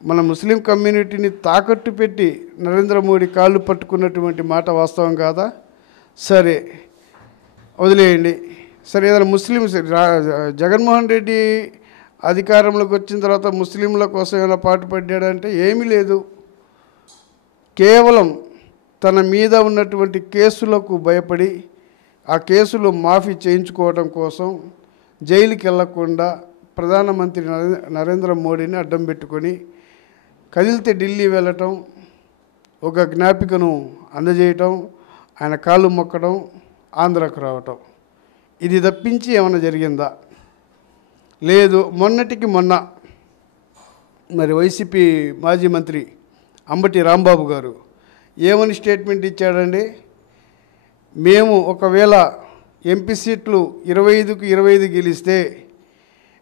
మన ముస్లిం కమ్యూనిటీని తాకట్టు పెట్టి నరేంద్ర మోడీ కాళ్ళు పట్టుకున్నటువంటి మాట వాస్తవం కాదా? సరే వదిలేయండి. సరే ఏదైనా ముస్లిమ్స్ జగన్మోహన్ రెడ్డి అధికారంలోకి వచ్చిన తర్వాత ముస్లింల కోసం ఏమైనా పాటుపడ్డాడంటే ఏమీ లేదు. కేవలం తన మీద ఉన్నటువంటి కేసులకు భయపడి ఆ కేసులు మాఫీ చేయించుకోవడం కోసం జైలుకి వెళ్లకుండా ప్రధానమంత్రి నరేంద్ర మోడీని అడ్డం పెట్టుకొని కదిలితే ఢిల్లీ వెళ్ళటం, ఒక జ్ఞాపికను అందజేయటం, ఆయన కాళ్ళు మొక్కడం, ఆంధ్రాకు రావటం, ఇది తప్పించి ఏమైనా జరిగిందా? లేదు. మొన్నటికి మొన్న మరి వైసీపీ మాజీ మంత్రి అంబటి రాంబాబు గారు ఏమని స్టేట్మెంట్ ఇచ్చాడండి? మేము ఒకవేళ ఎంపీ సీట్లు 25కు 25 గెలిస్తే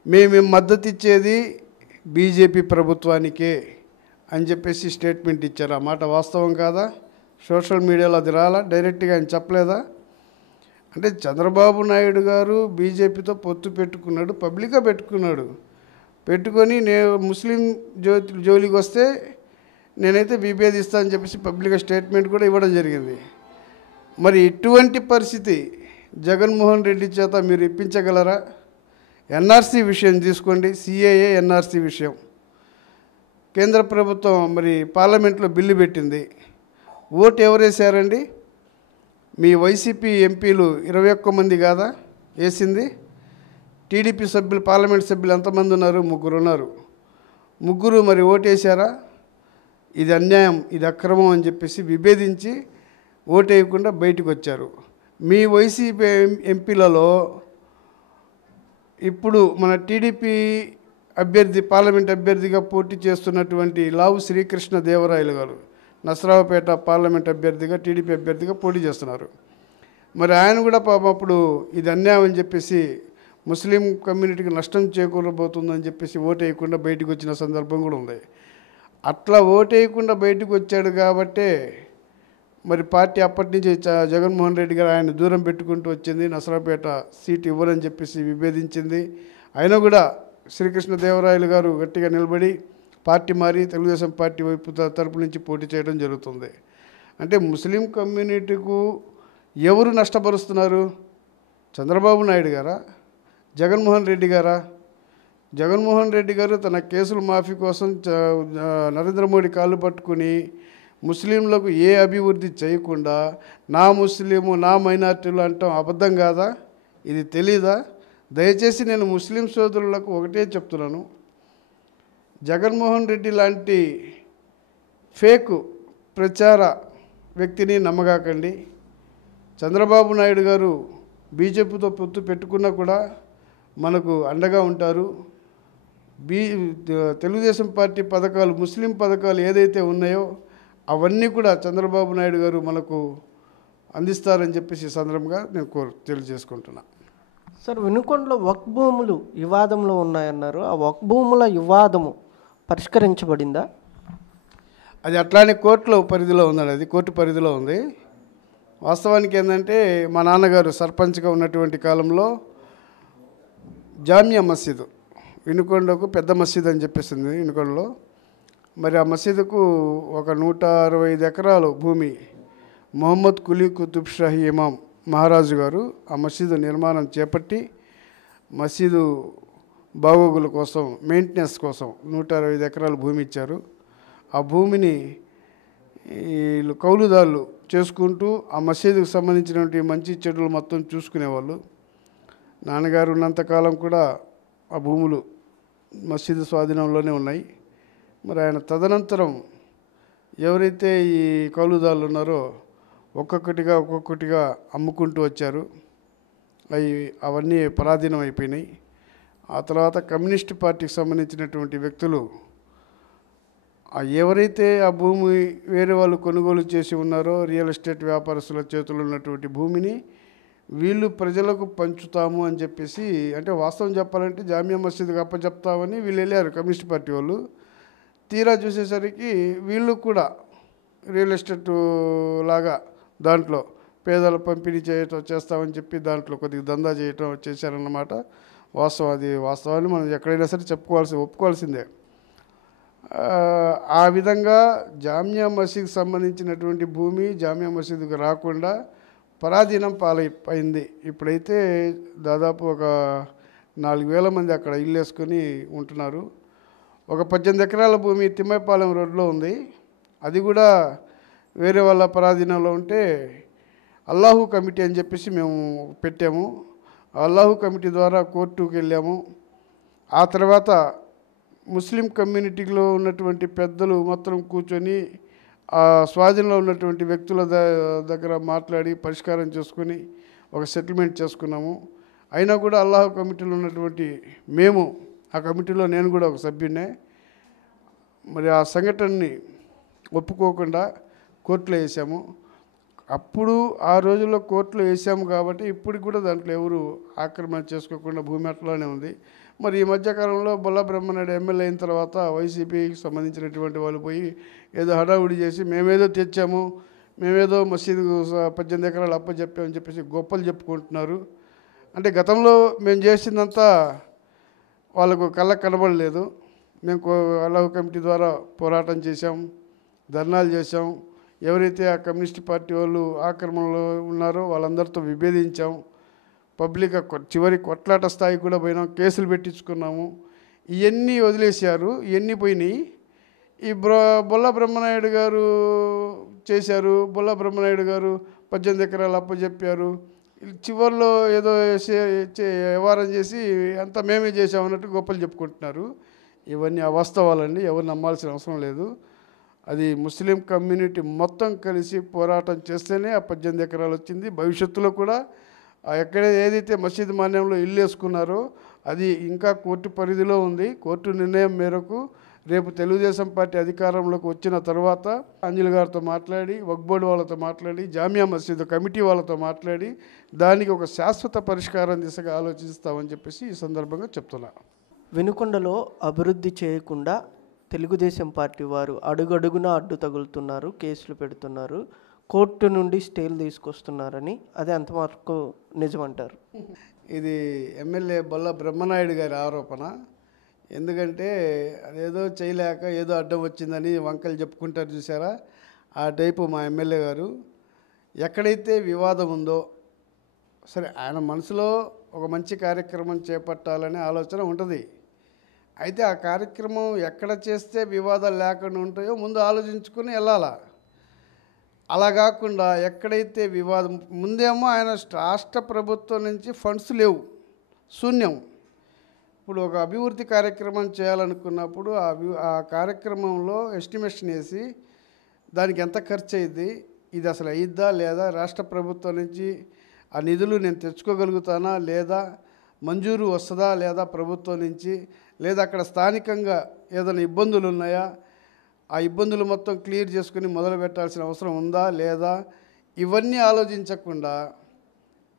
మేము మద్దతు ఇచ్చేది బీజేపీ ప్రభుత్వానికే అని చెప్పేసి స్టేట్మెంట్ ఇచ్చారు. ఆ మాట వాస్తవం కాదా? సోషల్ మీడియాలో అది రాలా? డైరెక్ట్గా ఆయన చెప్పలేదా? అంటే చంద్రబాబు నాయుడు గారు బీజేపీతో పొత్తు పెట్టుకున్నాడు, పబ్లిక్గా పెట్టుకున్నాడు. పెట్టుకొని ముస్లిం జోలికి వస్తే నేనైతే విభేదిస్తా అని చెప్పేసి పబ్లిక్గా స్టేట్మెంట్ కూడా ఇవ్వడం జరిగింది. మరి ఇటువంటి పరిస్థితి జగన్మోహన్ రెడ్డి చేత మీరు ఇప్పించగలరా? ఎన్ఆర్సీ విషయం తీసుకోండి. సిఏఏ ఎన్ఆర్సీ విషయం కేంద్ర ప్రభుత్వం మరి పార్లమెంట్లో బిల్లు పెట్టింది. ఓటు ఎవరేసారండి? మీ వైసీపీ ఎంపీలు 21 మంది కాదా వేసింది? టీడీపీ సభ్యులు, పార్లమెంట్ సభ్యులు ఎంతమంది ఉన్నారు? 3 ఉన్నారు. 3 మరి ఓటేశారా? ఇది అన్యాయం, ఇది అక్రమం అని చెప్పేసి విభేదించి ఓటేయకుండా బయటకు వచ్చారు. మీ వైసీపీ ఎంపీలలో ఇప్పుడు మన టీడీపీ అభ్యర్థి, పార్లమెంట్ అభ్యర్థిగా పోటీ చేస్తున్నటువంటి లావు శ్రీకృష్ణ దేవరాయలు గారు నసరావుపేట పార్లమెంట్ అభ్యర్థిగా, టీడీపీ అభ్యర్థిగా పోటీ చేస్తున్నారు. మరి ఆయన కూడా పాపం అప్పుడు ఇది అన్యాయం అని చెప్పేసి ముస్లిం కమ్యూనిటీకి నష్టం చేకూరబోతుందని చెప్పేసి ఓటేయకుండా బయటకు వచ్చిన సందర్భం కూడా ఉంది. అట్లా ఓటేయకుండా బయటకు వచ్చాడు కాబట్టే మరి పార్టీ అప్పటి నుంచి జగన్మోహన్ రెడ్డి గారు ఆయన దూరం పెట్టుకుంటూ వచ్చింది. నసరావుపేట సీట్ ఇవ్వరని చెప్పేసి విభేదించింది. అయినా కూడా శ్రీకృష్ణ దేవరాయలు గారు గట్టిగా నిలబడి పార్టీ మారి తెలుగుదేశం పార్టీ వైపు తరపు నుంచి పోటీ చేయడం జరుగుతుంది. అంటే ముస్లిం కమ్యూనిటీకు ఎవరు నష్టపరుస్తున్నారు? చంద్రబాబు నాయుడు గారా? జగన్మోహన్ రెడ్డి గారా? జగన్మోహన్ రెడ్డి గారు తన కేసుల మాఫీ కోసం నరేంద్ర మోడీ కాళ్ళు పట్టుకుని ముస్లింలకు ఏ అభివృద్ధి చేయకుండా నా ముస్లిము, నా మైనార్టీలు అంటాం అబద్ధం కాదా? ఇది తెలీదా? దయచేసి నేను ముస్లిం సోదరులకు ఒకటే చెప్తున్నాను, జగన్మోహన్ రెడ్డి లాంటి ఫేక్ ప్రచార వ్యక్తిని నమ్మగాకండి. చంద్రబాబు నాయుడు గారు బీజేపీతో పొత్తు పెట్టుకున్నా కూడా మనకు అండగా ఉంటారు. తెలుగుదేశం పార్టీ పథకాలు, ముస్లిం పథకాలు ఏదైతే ఉన్నాయో అవన్నీ కూడా చంద్రబాబు నాయుడు గారు మనకు అందిస్తారని చెప్పేసి సందర్భంగా నేను తెలియజేసుకుంటున్నా. సార్, వినుకొండలో వక్ఫ్ భూములు వివాదంలో ఉన్నాయన్నారు. ఆ వక్ఫ్ భూముల వివాదము పరిష్కరించబడిందా? అది అట్లానే కోర్టులో పరిధిలో ఉందండి. అది కోర్టు పరిధిలో ఉంది. వాస్తవానికి ఏంటంటే మా నాన్నగారు సర్పంచ్గా ఉన్నటువంటి కాలంలో జామియా మసీదు వినుకొండకు పెద్ద మసీదు అని చెప్పేసింది వినుకొండలో. మరి ఆ మసీదుకు ఒక 165 ఎకరాలు భూమి మొహమ్మద్ కులీ కుతుబ్ షాహీ ఇమాం మహారాజు గారు ఆ మసీదు నిర్మాణం చేపట్టి మసీదు బాగోగుల కోసం మెయింటెనెన్స్ కోసం 165 ఎకరాలు భూమి ఇచ్చారు. ఆ భూమిని వీళ్ళు కౌలుదారులు చేసుకుంటూ ఆ మసీదుకు సంబంధించినటువంటి మంచి చెడులు మొత్తం చూసుకునేవాళ్ళు. నాన్నగారు ఉన్నంతకాలం కూడా ఆ భూములు మసీదు స్వాధీనంలోనే ఉన్నాయి. మరి ఆయన తదనంతరం ఎవరైతే ఈ కౌలుదారులు ఉన్నారో ఒక్కొక్కటిగా అమ్ముకుంటూ వచ్చారు. అవన్నీ పరాధీనం అయిపోయినాయి. ఆ తర్వాత కమ్యూనిస్ట్ పార్టీకి సంబంధించినటువంటి వ్యక్తులు ఎవరైతే ఆ భూమి వేరే వాళ్ళు కొనుగోలు చేసి ఉన్నారో రియల్ ఎస్టేట్ వ్యాపారస్తుల చేతుల్లో ఉన్నటువంటి భూమిని వీళ్ళు ప్రజలకు పంచుతాము అని చెప్పేసి, అంటే వాస్తవం చెప్పాలంటే జామియా మసీదుకి అప్పచెప్తామని వీళ్ళు వెళ్ళారు కమ్యూనిస్ట్ పార్టీ వాళ్ళు. తీరా చూసేసరికి వీళ్ళు కూడా రియల్ ఎస్టేట్ లాగా దాంట్లో పేదల పంపిణీ చేస్తామని చెప్పి దాంట్లో కొద్దిగా దందా చేయటం చేశారన్నమాట. వాస్తవాన్ని మనం ఎక్కడైనా సరే ఒప్పుకోవాల్సిందే. ఆ విధంగా జామియా మసీద్కి సంబంధించినటువంటి భూమి జామియా మసీదుకు రాకుండా పరాధీనం పాలైపోయింది. ఇప్పుడైతే దాదాపు ఒక 4,000 మంది అక్కడ ఇల్లు వేసుకొని ఉంటున్నారు. ఒక 18 ఎకరాల భూమి తిమ్మైపాలెం రోడ్లో ఉంది. అది కూడా వేరే వాళ్ళ పరాధీనంలో ఉంటే అల్లాహు కమిటీ అని చెప్పేసి మేము పెట్టాము. అల్లాహు కమిటీ ద్వారా కోర్టుకు వెళ్ళాము. ఆ తర్వాత ముస్లిం కమ్యూనిటీలో ఉన్నటువంటి పెద్దలు మొత్తం కూర్చొని ఆ స్వాధీనంలో ఉన్నటువంటి వ్యక్తుల దగ్గర మాట్లాడి పరిష్కారం చేసుకొని ఒక సెటిల్మెంట్ చేసుకున్నాము. అయినా కూడా అల్లాహ్ కమిటీలో ఉన్నటువంటి మేము, ఆ కమిటీలో నేను కూడా ఒక సభ్యున్నే, మరి ఆ సంఘటనని ఒప్పుకోకుండా కోర్టులో వేసాము. అప్పుడు ఆ రోజుల్లో కోర్టులో వేసాము కాబట్టి ఇప్పటికి కూడా దాంట్లో ఎవరు ఆక్రమణ చేసుకోకుండా భూమి అట్లానే ఉంది. మరి ఈ మధ్యకాలంలో బొల్లా బ్రహ్మనాయుడు ఎమ్మెల్యే అయిన తర్వాత వైసీపీకి సంబంధించినటువంటి వాళ్ళు పోయి ఏదో హడావుడి చేసి మేమేదో తెచ్చాము, మేమేదో మసీదుకు 18 ఎకరాలు అప్పచెప్పామని చెప్పేసి గొప్పలు చెప్పుకుంటున్నారు. అంటే గతంలో మేము చేసిందంతా వాళ్ళకు కళ్ళకు కనబడలేదు. మేము అల్లాహ్ కమిటీ ద్వారా పోరాటం చేశాం, ధర్నాలు చేశాం. ఎవరైతే ఆ కమ్యూనిస్ట్ పార్టీ వాళ్ళు ఆక్రమణలో ఉన్నారో వాళ్ళందరితో విభేదించాం. పబ్లిక్ చివరి కొట్లాట స్థాయి కూడా పోయినాం, కేసులు పెట్టించుకున్నాము. ఇవన్నీ వదిలేశారు, ఇవన్నీ పోయినాయి. ఈ బొల్లా బ్రహ్మనాయుడు గారు చేశారు. బొల్లా బ్రహ్మనాయుడు గారు 18 ఎకరాలు అప్పచెప్పారు. చివరిలో ఏదో వ్యవహారం చేసి అంతా మేమే చేసామన్నట్టు గొప్పలు చెప్పుకుంటున్నారు. ఇవన్నీ అవాస్తవాలండి, ఎవరు నమ్మాల్సిన అవసరం లేదు. అది ముస్లిం కమ్యూనిటీ మొత్తం కలిసి పోరాటం చేస్తేనే ఆ 18 ఎకరాలు వచ్చింది. భవిష్యత్తులో కూడా ఏదైతే మసీదు మాన్యంలో ఇల్లు వేసుకున్నారో అది ఇంకా కోర్టు పరిధిలో ఉంది. కోర్టు నిర్ణయం మేరకు రేపు తెలుగుదేశం పార్టీ అధికారంలోకి వచ్చిన తర్వాత అంజలి గారితో మాట్లాడి, వక్ఫ్ బోర్డు వాళ్ళతో మాట్లాడి, జామియా మసీదు కమిటీ వాళ్ళతో మాట్లాడి దానికి ఒక శాశ్వత పరిష్కారం దిశగా ఆలోచిస్తామని చెప్పేసి ఈ సందర్భంగా చెప్తున్నా. వినుకొండలో అభివృద్ధి చేయకుండా తెలుగుదేశం పార్టీ వారు అడుగడుగునా అడ్డు తగులుతున్నారు, కేసులు పెడుతున్నారు, కోర్టు నుండి స్టేలు తీసుకొస్తున్నారని, అది అంతవరకు నిజమంటారు? ఇది ఎమ్మెల్యే బొల్ల బ్రహ్మనాయుడు గారి ఆరోపణ. ఎందుకంటే అదేదో చేయలేక ఏదో అడ్డం వచ్చిందని వంకలు చెప్పుకుంటారు చూసారా, ఆ టైపు మా ఎమ్మెల్యే గారు. ఎక్కడైతే వివాదం ఉందో సరే, ఆయన మనసులో ఒక మంచి కార్యక్రమం చేపట్టాలనే ఆలోచన ఉంటుంది. అయితే ఆ కార్యక్రమం ఎక్కడ చేస్తే వివాదాలు లేకుండా ఉంటాయో ముందు ఆలోచించుకుని వెళ్ళాలా. అలా కాకుండా ఎక్కడైతే వివాదం ముందేమో ఆయన రాష్ట్ర ప్రభుత్వం నుంచి ఫండ్స్ లేవు, శూన్యం. ఇప్పుడు ఒక అభివృద్ధి కార్యక్రమం చేయాలనుకున్నప్పుడు ఆ కార్యక్రమంలో ఎస్టిమేషన్ వేసి దానికి ఎంత ఖర్చు అయ్యిద్ది, ఇది అసలు అయ్యిద్దా లేదా, రాష్ట్ర ప్రభుత్వం నుంచి ఆ నిధులు నేను తెచ్చుకోగలుగుతానా లేదా, మంజూరు వస్తుందా లేదా ప్రభుత్వం నుంచి, లేదా అక్కడ స్థానికంగా ఏదైనా ఇబ్బందులు ఉన్నాయా, ఆ ఇబ్బందులు మొత్తం క్లియర్ చేసుకుని మొదలు పెట్టాల్సిన అవసరం ఉందా లేదా, ఇవన్నీ ఆలోచించకుండా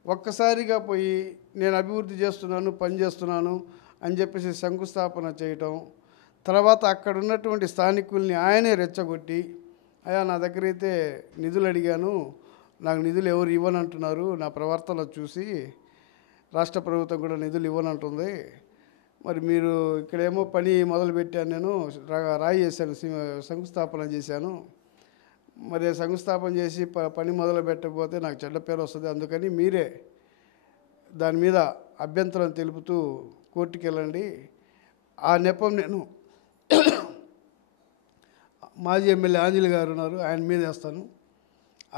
ఒక్కసారిగా పోయి నేను అభివృద్ధి చేస్తున్నాను, పని చేస్తున్నాను అని చెప్పేసి శంకుస్థాపన చేయటం, తర్వాత అక్కడ ఉన్నటువంటి స్థానికుల్ని ఆయనే రెచ్చగొట్టి, అయ్యా నా దగ్గర అయితే నిధులు అడిగాను, నాకు నిధులు ఎవరు ఇవ్వనంటున్నారు, నా ప్రవర్తన చూసి రాష్ట్ర ప్రభుత్వం కూడా నిధులు ఇవ్వనంటుంది. మరి మీరు ఇక్కడేమో పని మొదలుపెట్టాను, నేను రాయి చేశాను, శంకుస్థాపన చేశాను. మరి శంకుస్థాపన చేసి పని మొదలు పెట్టకపోతే నాకు చెడ్డ పేరు వస్తుంది, అందుకని మీరే దాని మీద అభ్యంతరం తెలుపుతూ కోర్టుకి వెళ్ళండి. ఆ నెపం నేను మాజీ ఎమ్మెల్యే ఆంజలి గారు ఉన్నారు, ఆయన మీద వేస్తాను,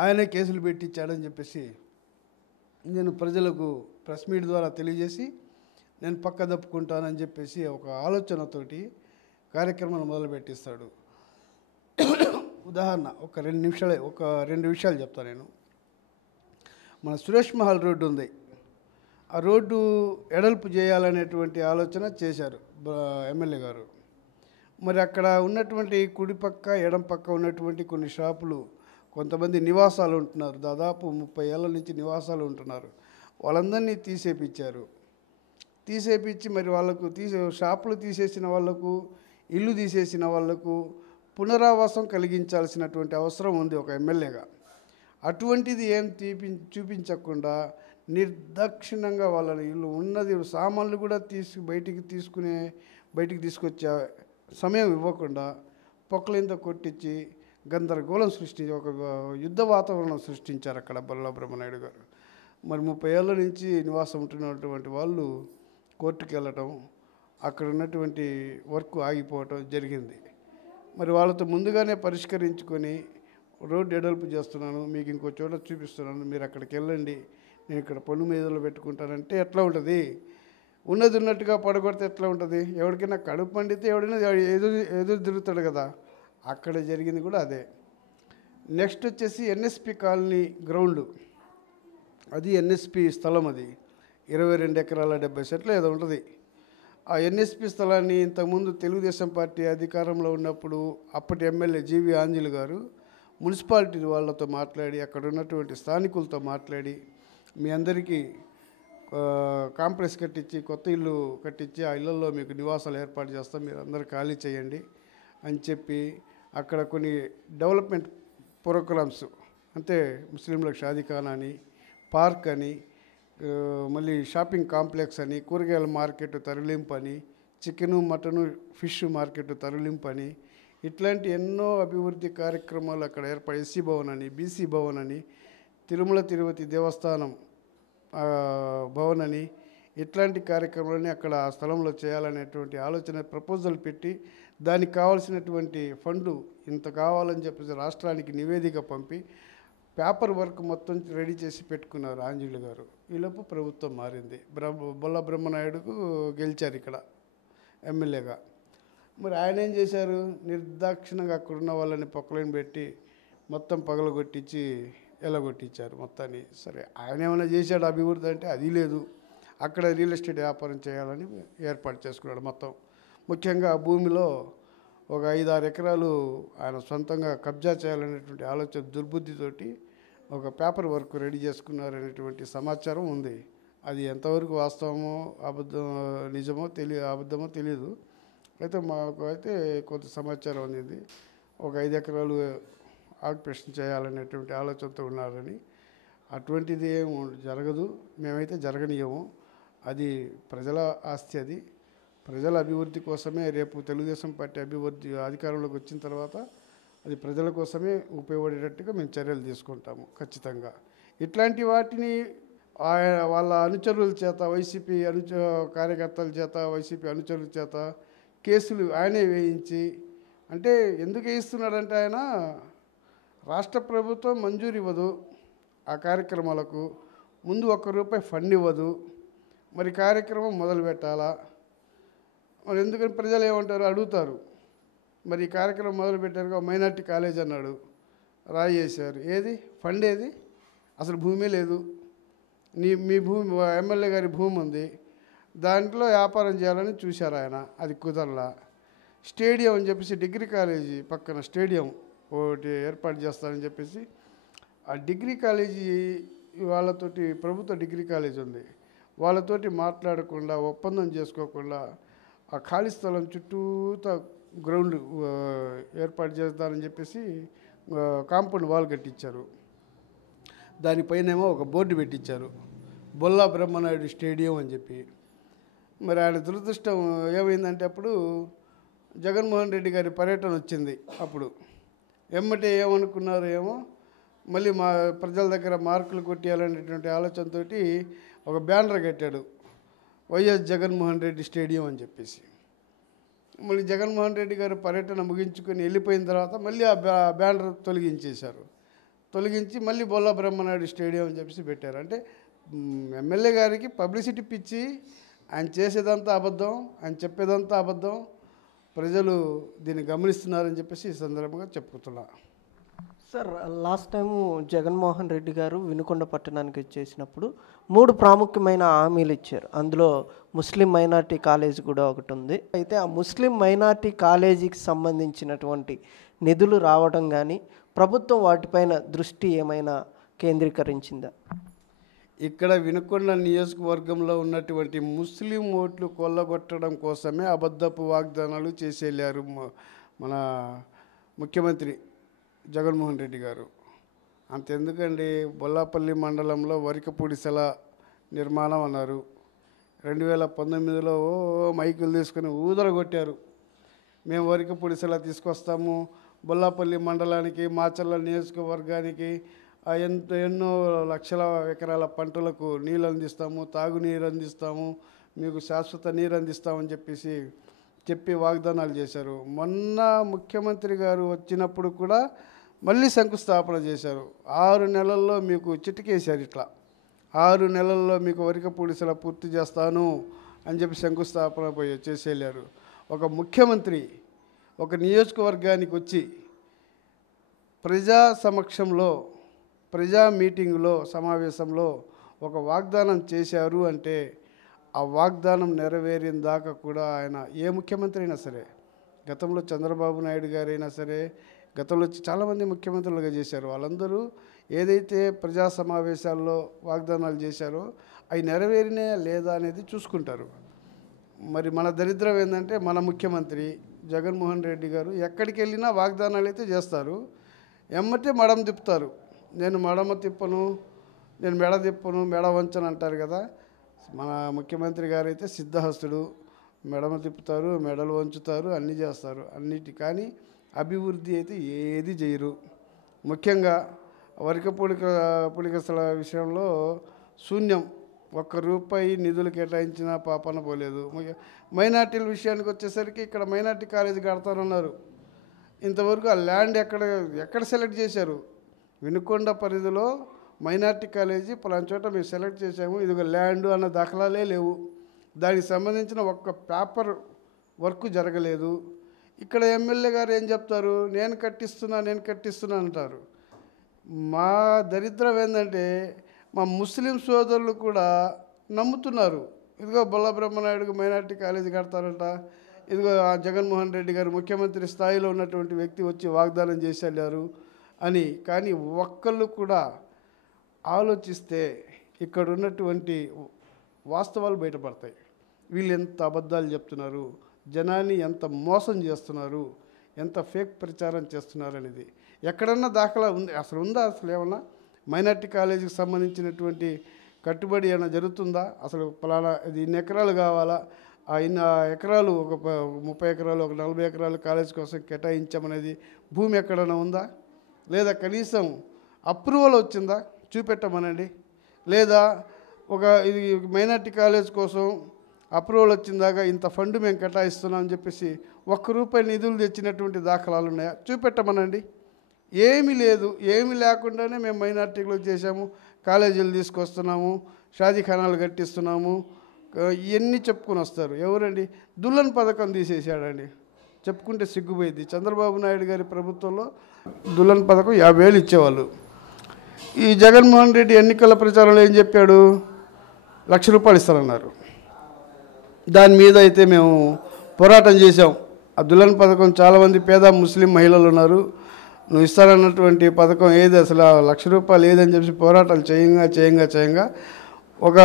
ఆయనే కేసులు పెట్టించాడని చెప్పేసి నేను ప్రజలకు ప్రెస్ మీట్ ద్వారా తెలియజేసి నేను పక్క తప్పుకుంటానని చెప్పేసి ఒక ఆలోచనతోటి కార్యక్రమాన్ని మొదలుపెట్టిస్తాడు. ఉదాహరణ ఒక 2 నిమిషాలే, ఒక 2 విషయాలు చెప్తాను నేను. మన సురేష్ మహల్ రోడ్డు ఉంది, ఆ రోడ్డు ఎడల్పు చేయాలనేటువంటి ఆలోచన చేశారు ఎమ్మెల్యే గారు. మరి అక్కడ ఉన్నటువంటి కుడి పక్క ఎడం పక్క ఉన్నటువంటి కొన్ని షాపులు, కొంతమంది నివాసాలు ఉంటున్నారు, దాదాపు 30 ఏళ్ళ నుంచి నివాసాలు ఉంటున్నారు. వాళ్ళందరినీ తీసేపించి మరి వాళ్ళకు షాపులు తీసేసిన వాళ్ళకు, ఇల్లు తీసేసిన వాళ్ళకు పునరావాసం కలిగించాల్సినటువంటి అవసరం ఉంది ఒక ఎమ్మెల్యేగా. అటువంటిది ఏం చూపించకుండా నిర్దాక్షిణ్యంగా వాళ్ళ ఇల్లు ఉన్నది సామాన్లు కూడా బయటికి తీసుకొచ్చే సమయం ఇవ్వకుండా పొక్కలింత కొట్టించి గందరగోళం సృష్టించి ఒక యుద్ధ వాతావరణం సృష్టించారు అక్కడ బొల్ల బ్రహ్మనాయుడు గారు. మరి 30 ఏళ్ళ నుంచి నివాసం ఉంటున్నటువంటి వాళ్ళు కోర్టుకు వెళ్ళటం, అక్కడ ఉన్నటువంటి వర్క్ ఆగిపోవటం జరిగింది. మరి వాళ్ళతో ముందుగానే పరిష్కరించుకొని రోడ్డు ఎడల్పు చేస్తున్నాను, మీకు ఇంకో చోట చూపిస్తున్నాను, మీరు అక్కడికి వెళ్ళండి, నేను ఇక్కడ పన్ను మీదలో పెట్టుకుంటానంటే ఎట్లా ఉంటుంది? ఉన్నది ఉన్నట్టుగా పడగొడితే ఎట్లా ఉంటుంది? ఎవరికైనా కడుపు పండితే ఎవడైనా ఎదురు తిరుగుతాడు కదా. అక్కడ జరిగింది కూడా అదే. నెక్స్ట్ వచ్చేసి ఎన్ఎస్పి కాలనీ గ్రౌండ్, అది ఎన్ఎస్పి స్థలం, అది 22 ఎకరాల 70 సెంట్లు ఏదో ఉంటుంది. ఆ ఎన్ఎస్పి స్థలాన్ని ఇంతకుముందు తెలుగుదేశం పార్టీ అధికారంలో ఉన్నప్పుడు అప్పటి ఎమ్మెల్యే జీవి ఆంజలి గారు మున్సిపాలిటీ వాళ్ళతో మాట్లాడి, అక్కడ ఉన్నటువంటి స్థానికులతో మాట్లాడి, మీ అందరికీ కాంప్లెక్స్ కట్టించి, కొత్త ఇల్లు కట్టించి, ఆ ఇళ్లలో మీకు నివాసాలు ఏర్పాటు చేస్తాం, మీరు అందరూ ఖాళీ చేయండి అని చెప్పి అక్కడ కొన్ని డెవలప్మెంట్ ప్రోగ్రామ్స్, అంటే ముస్లింలకు షాదీఖానా అని, పార్క్ అని, మళ్ళీ షాపింగ్ కాంప్లెక్స్ అని, కూరగాయల మార్కెట్ తరలింపు అని, చికెను మటను ఫిష్ మార్కెట్ తరలింపు అని, ఇట్లాంటి ఎన్నో అభివృద్ధి కార్యక్రమాలు అక్కడ ఏర్పడి, ఎస్సీ భవన్ అని, బీసీ భవన్ అని, తిరుమల తిరుపతి దేవస్థానం భవన్ అని, ఇట్లాంటి కార్యక్రమాలని అక్కడ ఆ స్థలంలో చేయాలనేటువంటి ఆలోచన ప్రపోజల్ పెట్టి, దానికి కావాల్సినటువంటి ఫండు ఇంత కావాలని చెప్పేసి రాష్ట్రానికి నివేదిక పంపి పేపర్ వర్క్ మొత్తం రెడీ చేసి పెట్టుకున్నారు ఆంజనేయులు గారు. ఈలోపు ప్రభుత్వం మారింది, బొల్ల బ్రహ్మనాయుడుకు గెలిచారు ఇక్కడ ఎమ్మెల్యేగా. మరి ఆయన ఏం చేశారు? నిర్దాక్షిణంగా అక్కడున్న వాళ్ళని పొక్కలను పెట్టి మొత్తం పగలగొట్టించి ఎలగొట్టించారు మొత్తాన్ని. సరే, ఆయన ఏమైనా చేశాడు అభివృద్ధి అంటే అది లేదు. అక్కడ రియల్ ఎస్టేట్ వ్యాపారం చేయాలని ఏర్పాటు చేసుకున్నాడు మొత్తం. ముఖ్యంగా ఆ భూమిలో ఒక 5-6 ఎకరాలు ఆయన సొంతంగా కబ్జా చేయాలనేటువంటి ఆలోచన దుర్బుద్ధితోటి ఒక పేపర్ వర్క్ రెడీ చేసుకున్నారనేటువంటి సమాచారం ఉంది. అది ఎంతవరకు వాస్తవమో నిజమో అబద్ధమో తెలియదు. అయితే మాకు అయితే కొంత సమాచారం అందింది, ఒక 5 ఎకరాలు ఆక్యుపేషన్ చేయాలనేటువంటి ఆలోచనతో ఉన్నారని. అటువంటిది ఏం జరగదు, మేమైతే జరగనీయము. అది ప్రజల ఆస్తి, అది ప్రజల అభివృద్ధి కోసమే. రేపు తెలుగుదేశం పార్టీ అధికారంలోకి వచ్చిన తర్వాత అది ప్రజల కోసమే ఉపయోగపడేటట్టుగా మేము చర్యలు తీసుకుంటాము ఖచ్చితంగా. ఇట్లాంటి వాటిని వాళ్ళ అనుచరుల చేత, వైసీపీ కార్యకర్తల చేత, వైసీపీ అనుచరుల చేత కేసులు ఆయనే వేయించి, అంటే ఎందుకు వేయిస్తున్నాడంటే ఆయన రాష్ట్ర ప్రభుత్వం మంజూరు ఇవ్వదు ఆ కార్యక్రమాలకు, ముందు ₹1 ఫండ్ ఇవ్వదు, మరి కార్యక్రమం మొదలు పెట్టాలా? మరి ఎందుకని ప్రజలు ఏమంటారు, అడుగుతారు. మరి ఈ కార్యక్రమం మొదలు పెట్టారుగా, మైనార్టీ కాలేజ్ అన్నాడు, రాయి చేశారు, ఏది ఫండ్ ఏది? అసలు భూమి లేదు. మీ భూమి, ఎమ్మెల్యే గారి భూమి ఉంది, దాంట్లో వ్యాపారం చేయాలని చూశారు ఆయన, అది కుదరలా. స్టేడియం అని చెప్పేసి డిగ్రీ కాలేజీ పక్కన స్టేడియం ఒకటి ఏర్పాటు చేస్తారని చెప్పేసి ఆ డిగ్రీ కాలేజీ వాళ్ళతోటి, ప్రభుత్వ డిగ్రీ కాలేజీ ఉంది, వాళ్ళతోటి మాట్లాడకుండా, ఒప్పందం చేసుకోకుండా ఆ ఖాళీ స్థలం చుట్టూతా గ్రౌండ్ ఏర్పాటు చేస్తారని చెప్పేసి కాంపౌండ్ వాల్ కట్టించారు. దానిపైనేమో ఒక బోర్డు పెట్టించారు, బొల్లా బ్రహ్మనాయుడు స్టేడియం అని చెప్పి. మరి ఆయన దురదృష్టం ఏమైందంటే అప్పుడు జగన్మోహన్ రెడ్డి గారి పర్యటన వచ్చింది. అప్పుడు ఎమ్మటే ఏమనుకున్నారు ఏమో, మళ్ళీ మా ప్రజల దగ్గర మార్కులు కొట్టేయాలనేటువంటి ఆలోచనతో ఒక బ్యానర్ కట్టాడు, వైఎస్ జగన్మోహన్ రెడ్డి స్టేడియం అని చెప్పేసి. మళ్ళీ జగన్మోహన్ రెడ్డి గారు పర్యటన ముగించుకొని వెళ్ళిపోయిన తర్వాత మళ్ళీ ఆ బ్యానర్ తొలగించేశారు. తొలగించి మళ్ళీ బొల్లా బ్రహ్మనాయుడు స్టేడియం అని చెప్పేసి పెట్టారు. అంటే ఎమ్మెల్యే గారికి పబ్లిసిటీ పిచ్చి, ఆయన చేసేదంతా అబద్ధం, ఆయన చెప్పేదంతా అబద్ధం, ప్రజలు దీన్ని గమనిస్తున్నారని చెప్పేసి ఈ సందర్భంగా చెప్పుతున్నా. Sir, last time Jaganmohan Reddy గారు వినుకొండ పట్టణానికి వచ్చేసినప్పుడు 3 ప్రాముఖ్యమైన హామీలు ఇచ్చారు. అందులో ముస్లిం మైనార్టీ కాలేజ్ కూడా ఒకటి ఉంది. అయితే ఆ ముస్లిం మైనార్టీ కాలేజీకి సంబంధించినటువంటి నిధులు రావడం కానీ ప్రభుత్వం వాటిపైన దృష్టి ఏమైనా కేంద్రీకరించిందా? ఇక్కడ వినుకొండ నియోజకవర్గంలో ఉన్నటువంటి ముస్లిం ఓట్లు కొల్లగొట్టడం కోసమే అబద్ధపు వాగ్దానాలు చేసి వెళ్ళారు మన ముఖ్యమంత్రి జగన్మోహన్ రెడ్డి గారు. అంతెందుకండి, బొల్లాపల్లి మండలంలో వరికపూడిసెల నిర్మాణం అన్నారు. 2019లో మైకులు తీసుకుని ఊదరగొట్టారు, మేము వరికపూడిసెల తీసుకొస్తాము, బొల్లాపల్లి మండలానికి, మాచర్ల నియోజకవర్గానికి ఎన్నో లక్షల ఎకరాల పంటలకు నీళ్ళు అందిస్తాము, తాగునీరు అందిస్తాము, మీకు శాశ్వత నీరు అందిస్తామని చెప్పి వాగ్దానాలు చేశారు. మొన్న ముఖ్యమంత్రి గారు వచ్చినప్పుడు కూడా మళ్ళీ శంకుస్థాపన చేశారు. 6 నెలల్లో మీకు చిటికేశారు. ఇట్లా 6 నెలల్లో మీకు వరికపూడిసెల పూర్తి చేస్తాను అని చెప్పి శంకుస్థాపన చేసి వెళ్ళారు. ఒక ముఖ్యమంత్రి ఒక నియోజకవర్గానికి వచ్చి ప్రజా సమక్షంలో, ప్రజా మీటింగులో, సమావేశంలో ఒక వాగ్దానం చేశారు అంటే ఆ వాగ్దానం నెరవేరిన దాకా కూడా ఆయన ఏ ముఖ్యమంత్రి అయినా సరే, గతంలో చంద్రబాబు నాయుడు గారైనా సరే, గతంలో చాలామంది ముఖ్యమంత్రులుగా చేశారు, వాళ్ళందరూ ఏదైతే ప్రజా సమావేశాల్లో వాగ్దానాలు చేశారో అవి నెరవేరినా లేదా అనేది చూసుకుంటారు. మరి మన దరిద్రం ఏంటంటే మన ముఖ్యమంత్రి జగన్మోహన్ రెడ్డి గారు ఎక్కడికి వెళ్ళినా వాగ్దానాలు అయితే చేస్తారు, ఎమ్మటే మడం తిప్పుతారు. నేను మడమ తిప్పను, నేను మెడ తిప్పను, మెడ వంచను అంటారు కదా. మన ముఖ్యమంత్రి గారు అయితే సిద్ధహస్తుడు, మెడమ తిప్పుతారు, మెడలు వంచుతారు, అన్నీ చేస్తారు కానీ అభివృద్ధి అయితే ఏది చేయరు. ముఖ్యంగా వరికపూడిసెల విషయంలో శూన్యం, ₹1 నిధులు కేటాయించిన పాపన పోలేదు. మైనార్టీల విషయానికి వచ్చేసరికి ఇక్కడ మైనార్టీ కాలేజీ కడతారన్నారు. ఇంతవరకు ఆ ల్యాండ్ ఎక్కడ సెలెక్ట్ చేశారు? వినుకొండ పరిధిలో మైనార్టీ కాలేజీ పలానా చోట మేము సెలెక్ట్ చేసాము, ఇది ఒక ల్యాండ్ అన్న దాఖలాలే లేవు. దానికి సంబంధించిన ఒక్క పేపర్ వర్క్ జరగలేదు. ఇక్కడ ఎమ్మెల్యే గారు ఏం చెప్తారు, నేను కట్టిస్తున్నా అంటారు. మా దరిద్రం ఏంటంటే మా ముస్లిం సోదరులు కూడా నమ్ముతున్నారు. ఇదిగో బొల్లా బ్రహ్మనాయుడుకి మైనార్టీ కాలేజీ కడతారంట, ఇదిగో జగన్మోహన్ రెడ్డి గారు ముఖ్యమంత్రి స్థాయిలో ఉన్నటువంటి వ్యక్తి వచ్చి వాగ్దానం చేసి వెళ్ళారు అని. కానీ ఒక్కళ్ళు కూడా ఆలోచిస్తే ఇక్కడ ఉన్నటువంటి వాస్తవాలు బయటపడతాయి. వీళ్ళు ఎంత అబద్ధాలు చెప్తున్నారు, జనాన్ని ఎంత మోసం చేస్తున్నారు, ఎంత ఫేక్ ప్రచారం చేస్తున్నారు అనేది ఎక్కడన్నా దాఖలా ఉంది? అసలు ఉందా? అసలు ఏమన్నా మైనార్టీ కాలేజీకి సంబంధించినటువంటి కట్టుబడి ఏమైనా జరుగుతుందా? అసలు పలానా ఇది ఇన్ని ఎకరాలు కావాలా, ఆ ఇన్ని ఎకరాలు, ఒక 30 ఎకరాలు, ఒక 40 ఎకరాలు కాలేజీ కోసం కేటాయించామనేది భూమి ఎక్కడైనా ఉందా? లేదా కనీసం అప్రూవల్ వచ్చిందా? చూపెట్టమనండి. లేదా ఇది మైనార్టీ కాలేజ్ కోసం అప్రూవల్ వచ్చిందాక ఇంత ఫండ్ మేము కేటాయిస్తున్నాం అని చెప్పేసి ₹1 నిధులు తెచ్చినటువంటి దాఖలాలు ఉన్నాయా? చూపెట్టమనండి. ఏమీ లేదు. ఏమీ లేకుండానే మేము మైనార్టీలో చేసాము, కాలేజీలు తీసుకొస్తున్నాము, షాదీఖానాలు కట్టిస్తున్నాము, ఇవన్నీ చెప్పుకొని వస్తారు. ఎవరండి? దుల్లన్ పథకం తీసేసాడండి. చెప్పుకుంటే సిగ్గుపోయింది. చంద్రబాబు నాయుడు గారి ప్రభుత్వంలో దుల్లన్ పథకం 50,000 ఇచ్చేవాళ్ళు. ఈ జగన్మోహన్ రెడ్డి ఎన్నికల ప్రచారంలో ఏం చెప్పాడు? ₹1,00,000 ఇస్తారన్నారు. దాని మీద అయితే మేము పోరాటం చేసాం. ఆ దుల్లన్ పథకం చాలామంది పేద ముస్లిం మహిళలు ఉన్నారు, నువ్వు ఇస్తారన్నటువంటి పథకం ఏది, అసలు ₹1,00,000 లేదని చెప్పి పోరాటాలు చేయంగా ఒక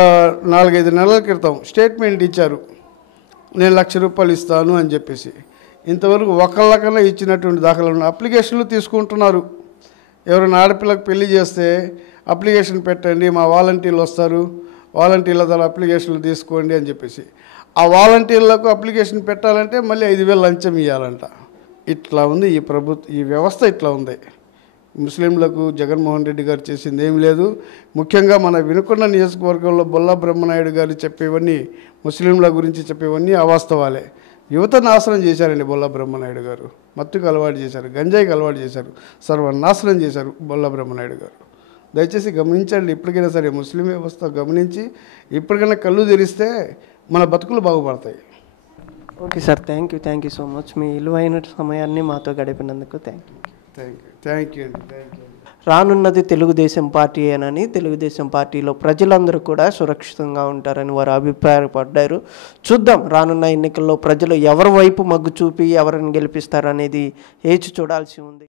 4-5 నెలల క్రితం స్టేట్మెంట్ ఇచ్చారు, నేను ₹1,00,000 ఇస్తాను అని చెప్పేసి. ఇంతవరకు ఒకళ్ళకన్నా ఇచ్చినటువంటి దాఖలు అప్లికేషన్లు తీసుకుంటున్నారు. ఎవరైనా ఆడపిల్లకు పెళ్లి చేస్తే అప్లికేషన్ పెట్టండి, మా వాలంటీర్లు వస్తారు, వాలంటీర్ల ద్వారా అప్లికేషన్లు తీసుకోండి అని చెప్పేసి. ఆ వాలంటీర్లకు అప్లికేషన్ పెట్టాలంటే మళ్ళీ 5,000 లంచం ఇవ్వాలంట. ఇట్లా ఉంది ఈ వ్యవస్థ ఇట్లా ఉంది. ముస్లింలకు జగన్మోహన్ రెడ్డి గారు చేసింది ఏమి లేదు. ముఖ్యంగా మన వినుకొండ నియోజకవర్గంలో బొల్లా బ్రహ్మనాయుడు గారు చెప్పేవన్నీ, ముస్లింల గురించి చెప్పేవన్నీ అవాస్తవాలే. యువత నాశనం చేశారండి బొల్లా బ్రహ్మనాయుడు గారు. మత్తుకు అలవాటు చేశారు, గంజాయికి అలవాటు చేశారు, సర్వనాశనం చేశారు బొల్లా బ్రహ్మనాయుడు గారు. దయచేసి గమనించండి. ఇప్పటికైనా సరే ముస్లిం వ్యవస్థ గమనించి ఇప్పటికైనా కళ్ళు తెరిస్తే మన బతుకులు బాగుపడతాయి. Okay sir, thank you so much. మీ విలువైన సమయాన్ని మాతో గడిపినందుకు థ్యాంక్ యూ అండి. రానున్నది తెలుగుదేశం పార్టీయేనని, తెలుగుదేశం పార్టీలో ప్రజలందరూ కూడా సురక్షితంగా ఉంటారని వారు అభిప్రాయపడ్డారు. చూద్దాం రానున్న ఎన్నికల్లో ప్రజలు ఎవరి వైపు మగ్గు చూపి ఎవరిని గెలిపిస్తారనేది వేచి చూడాల్సి ఉంది.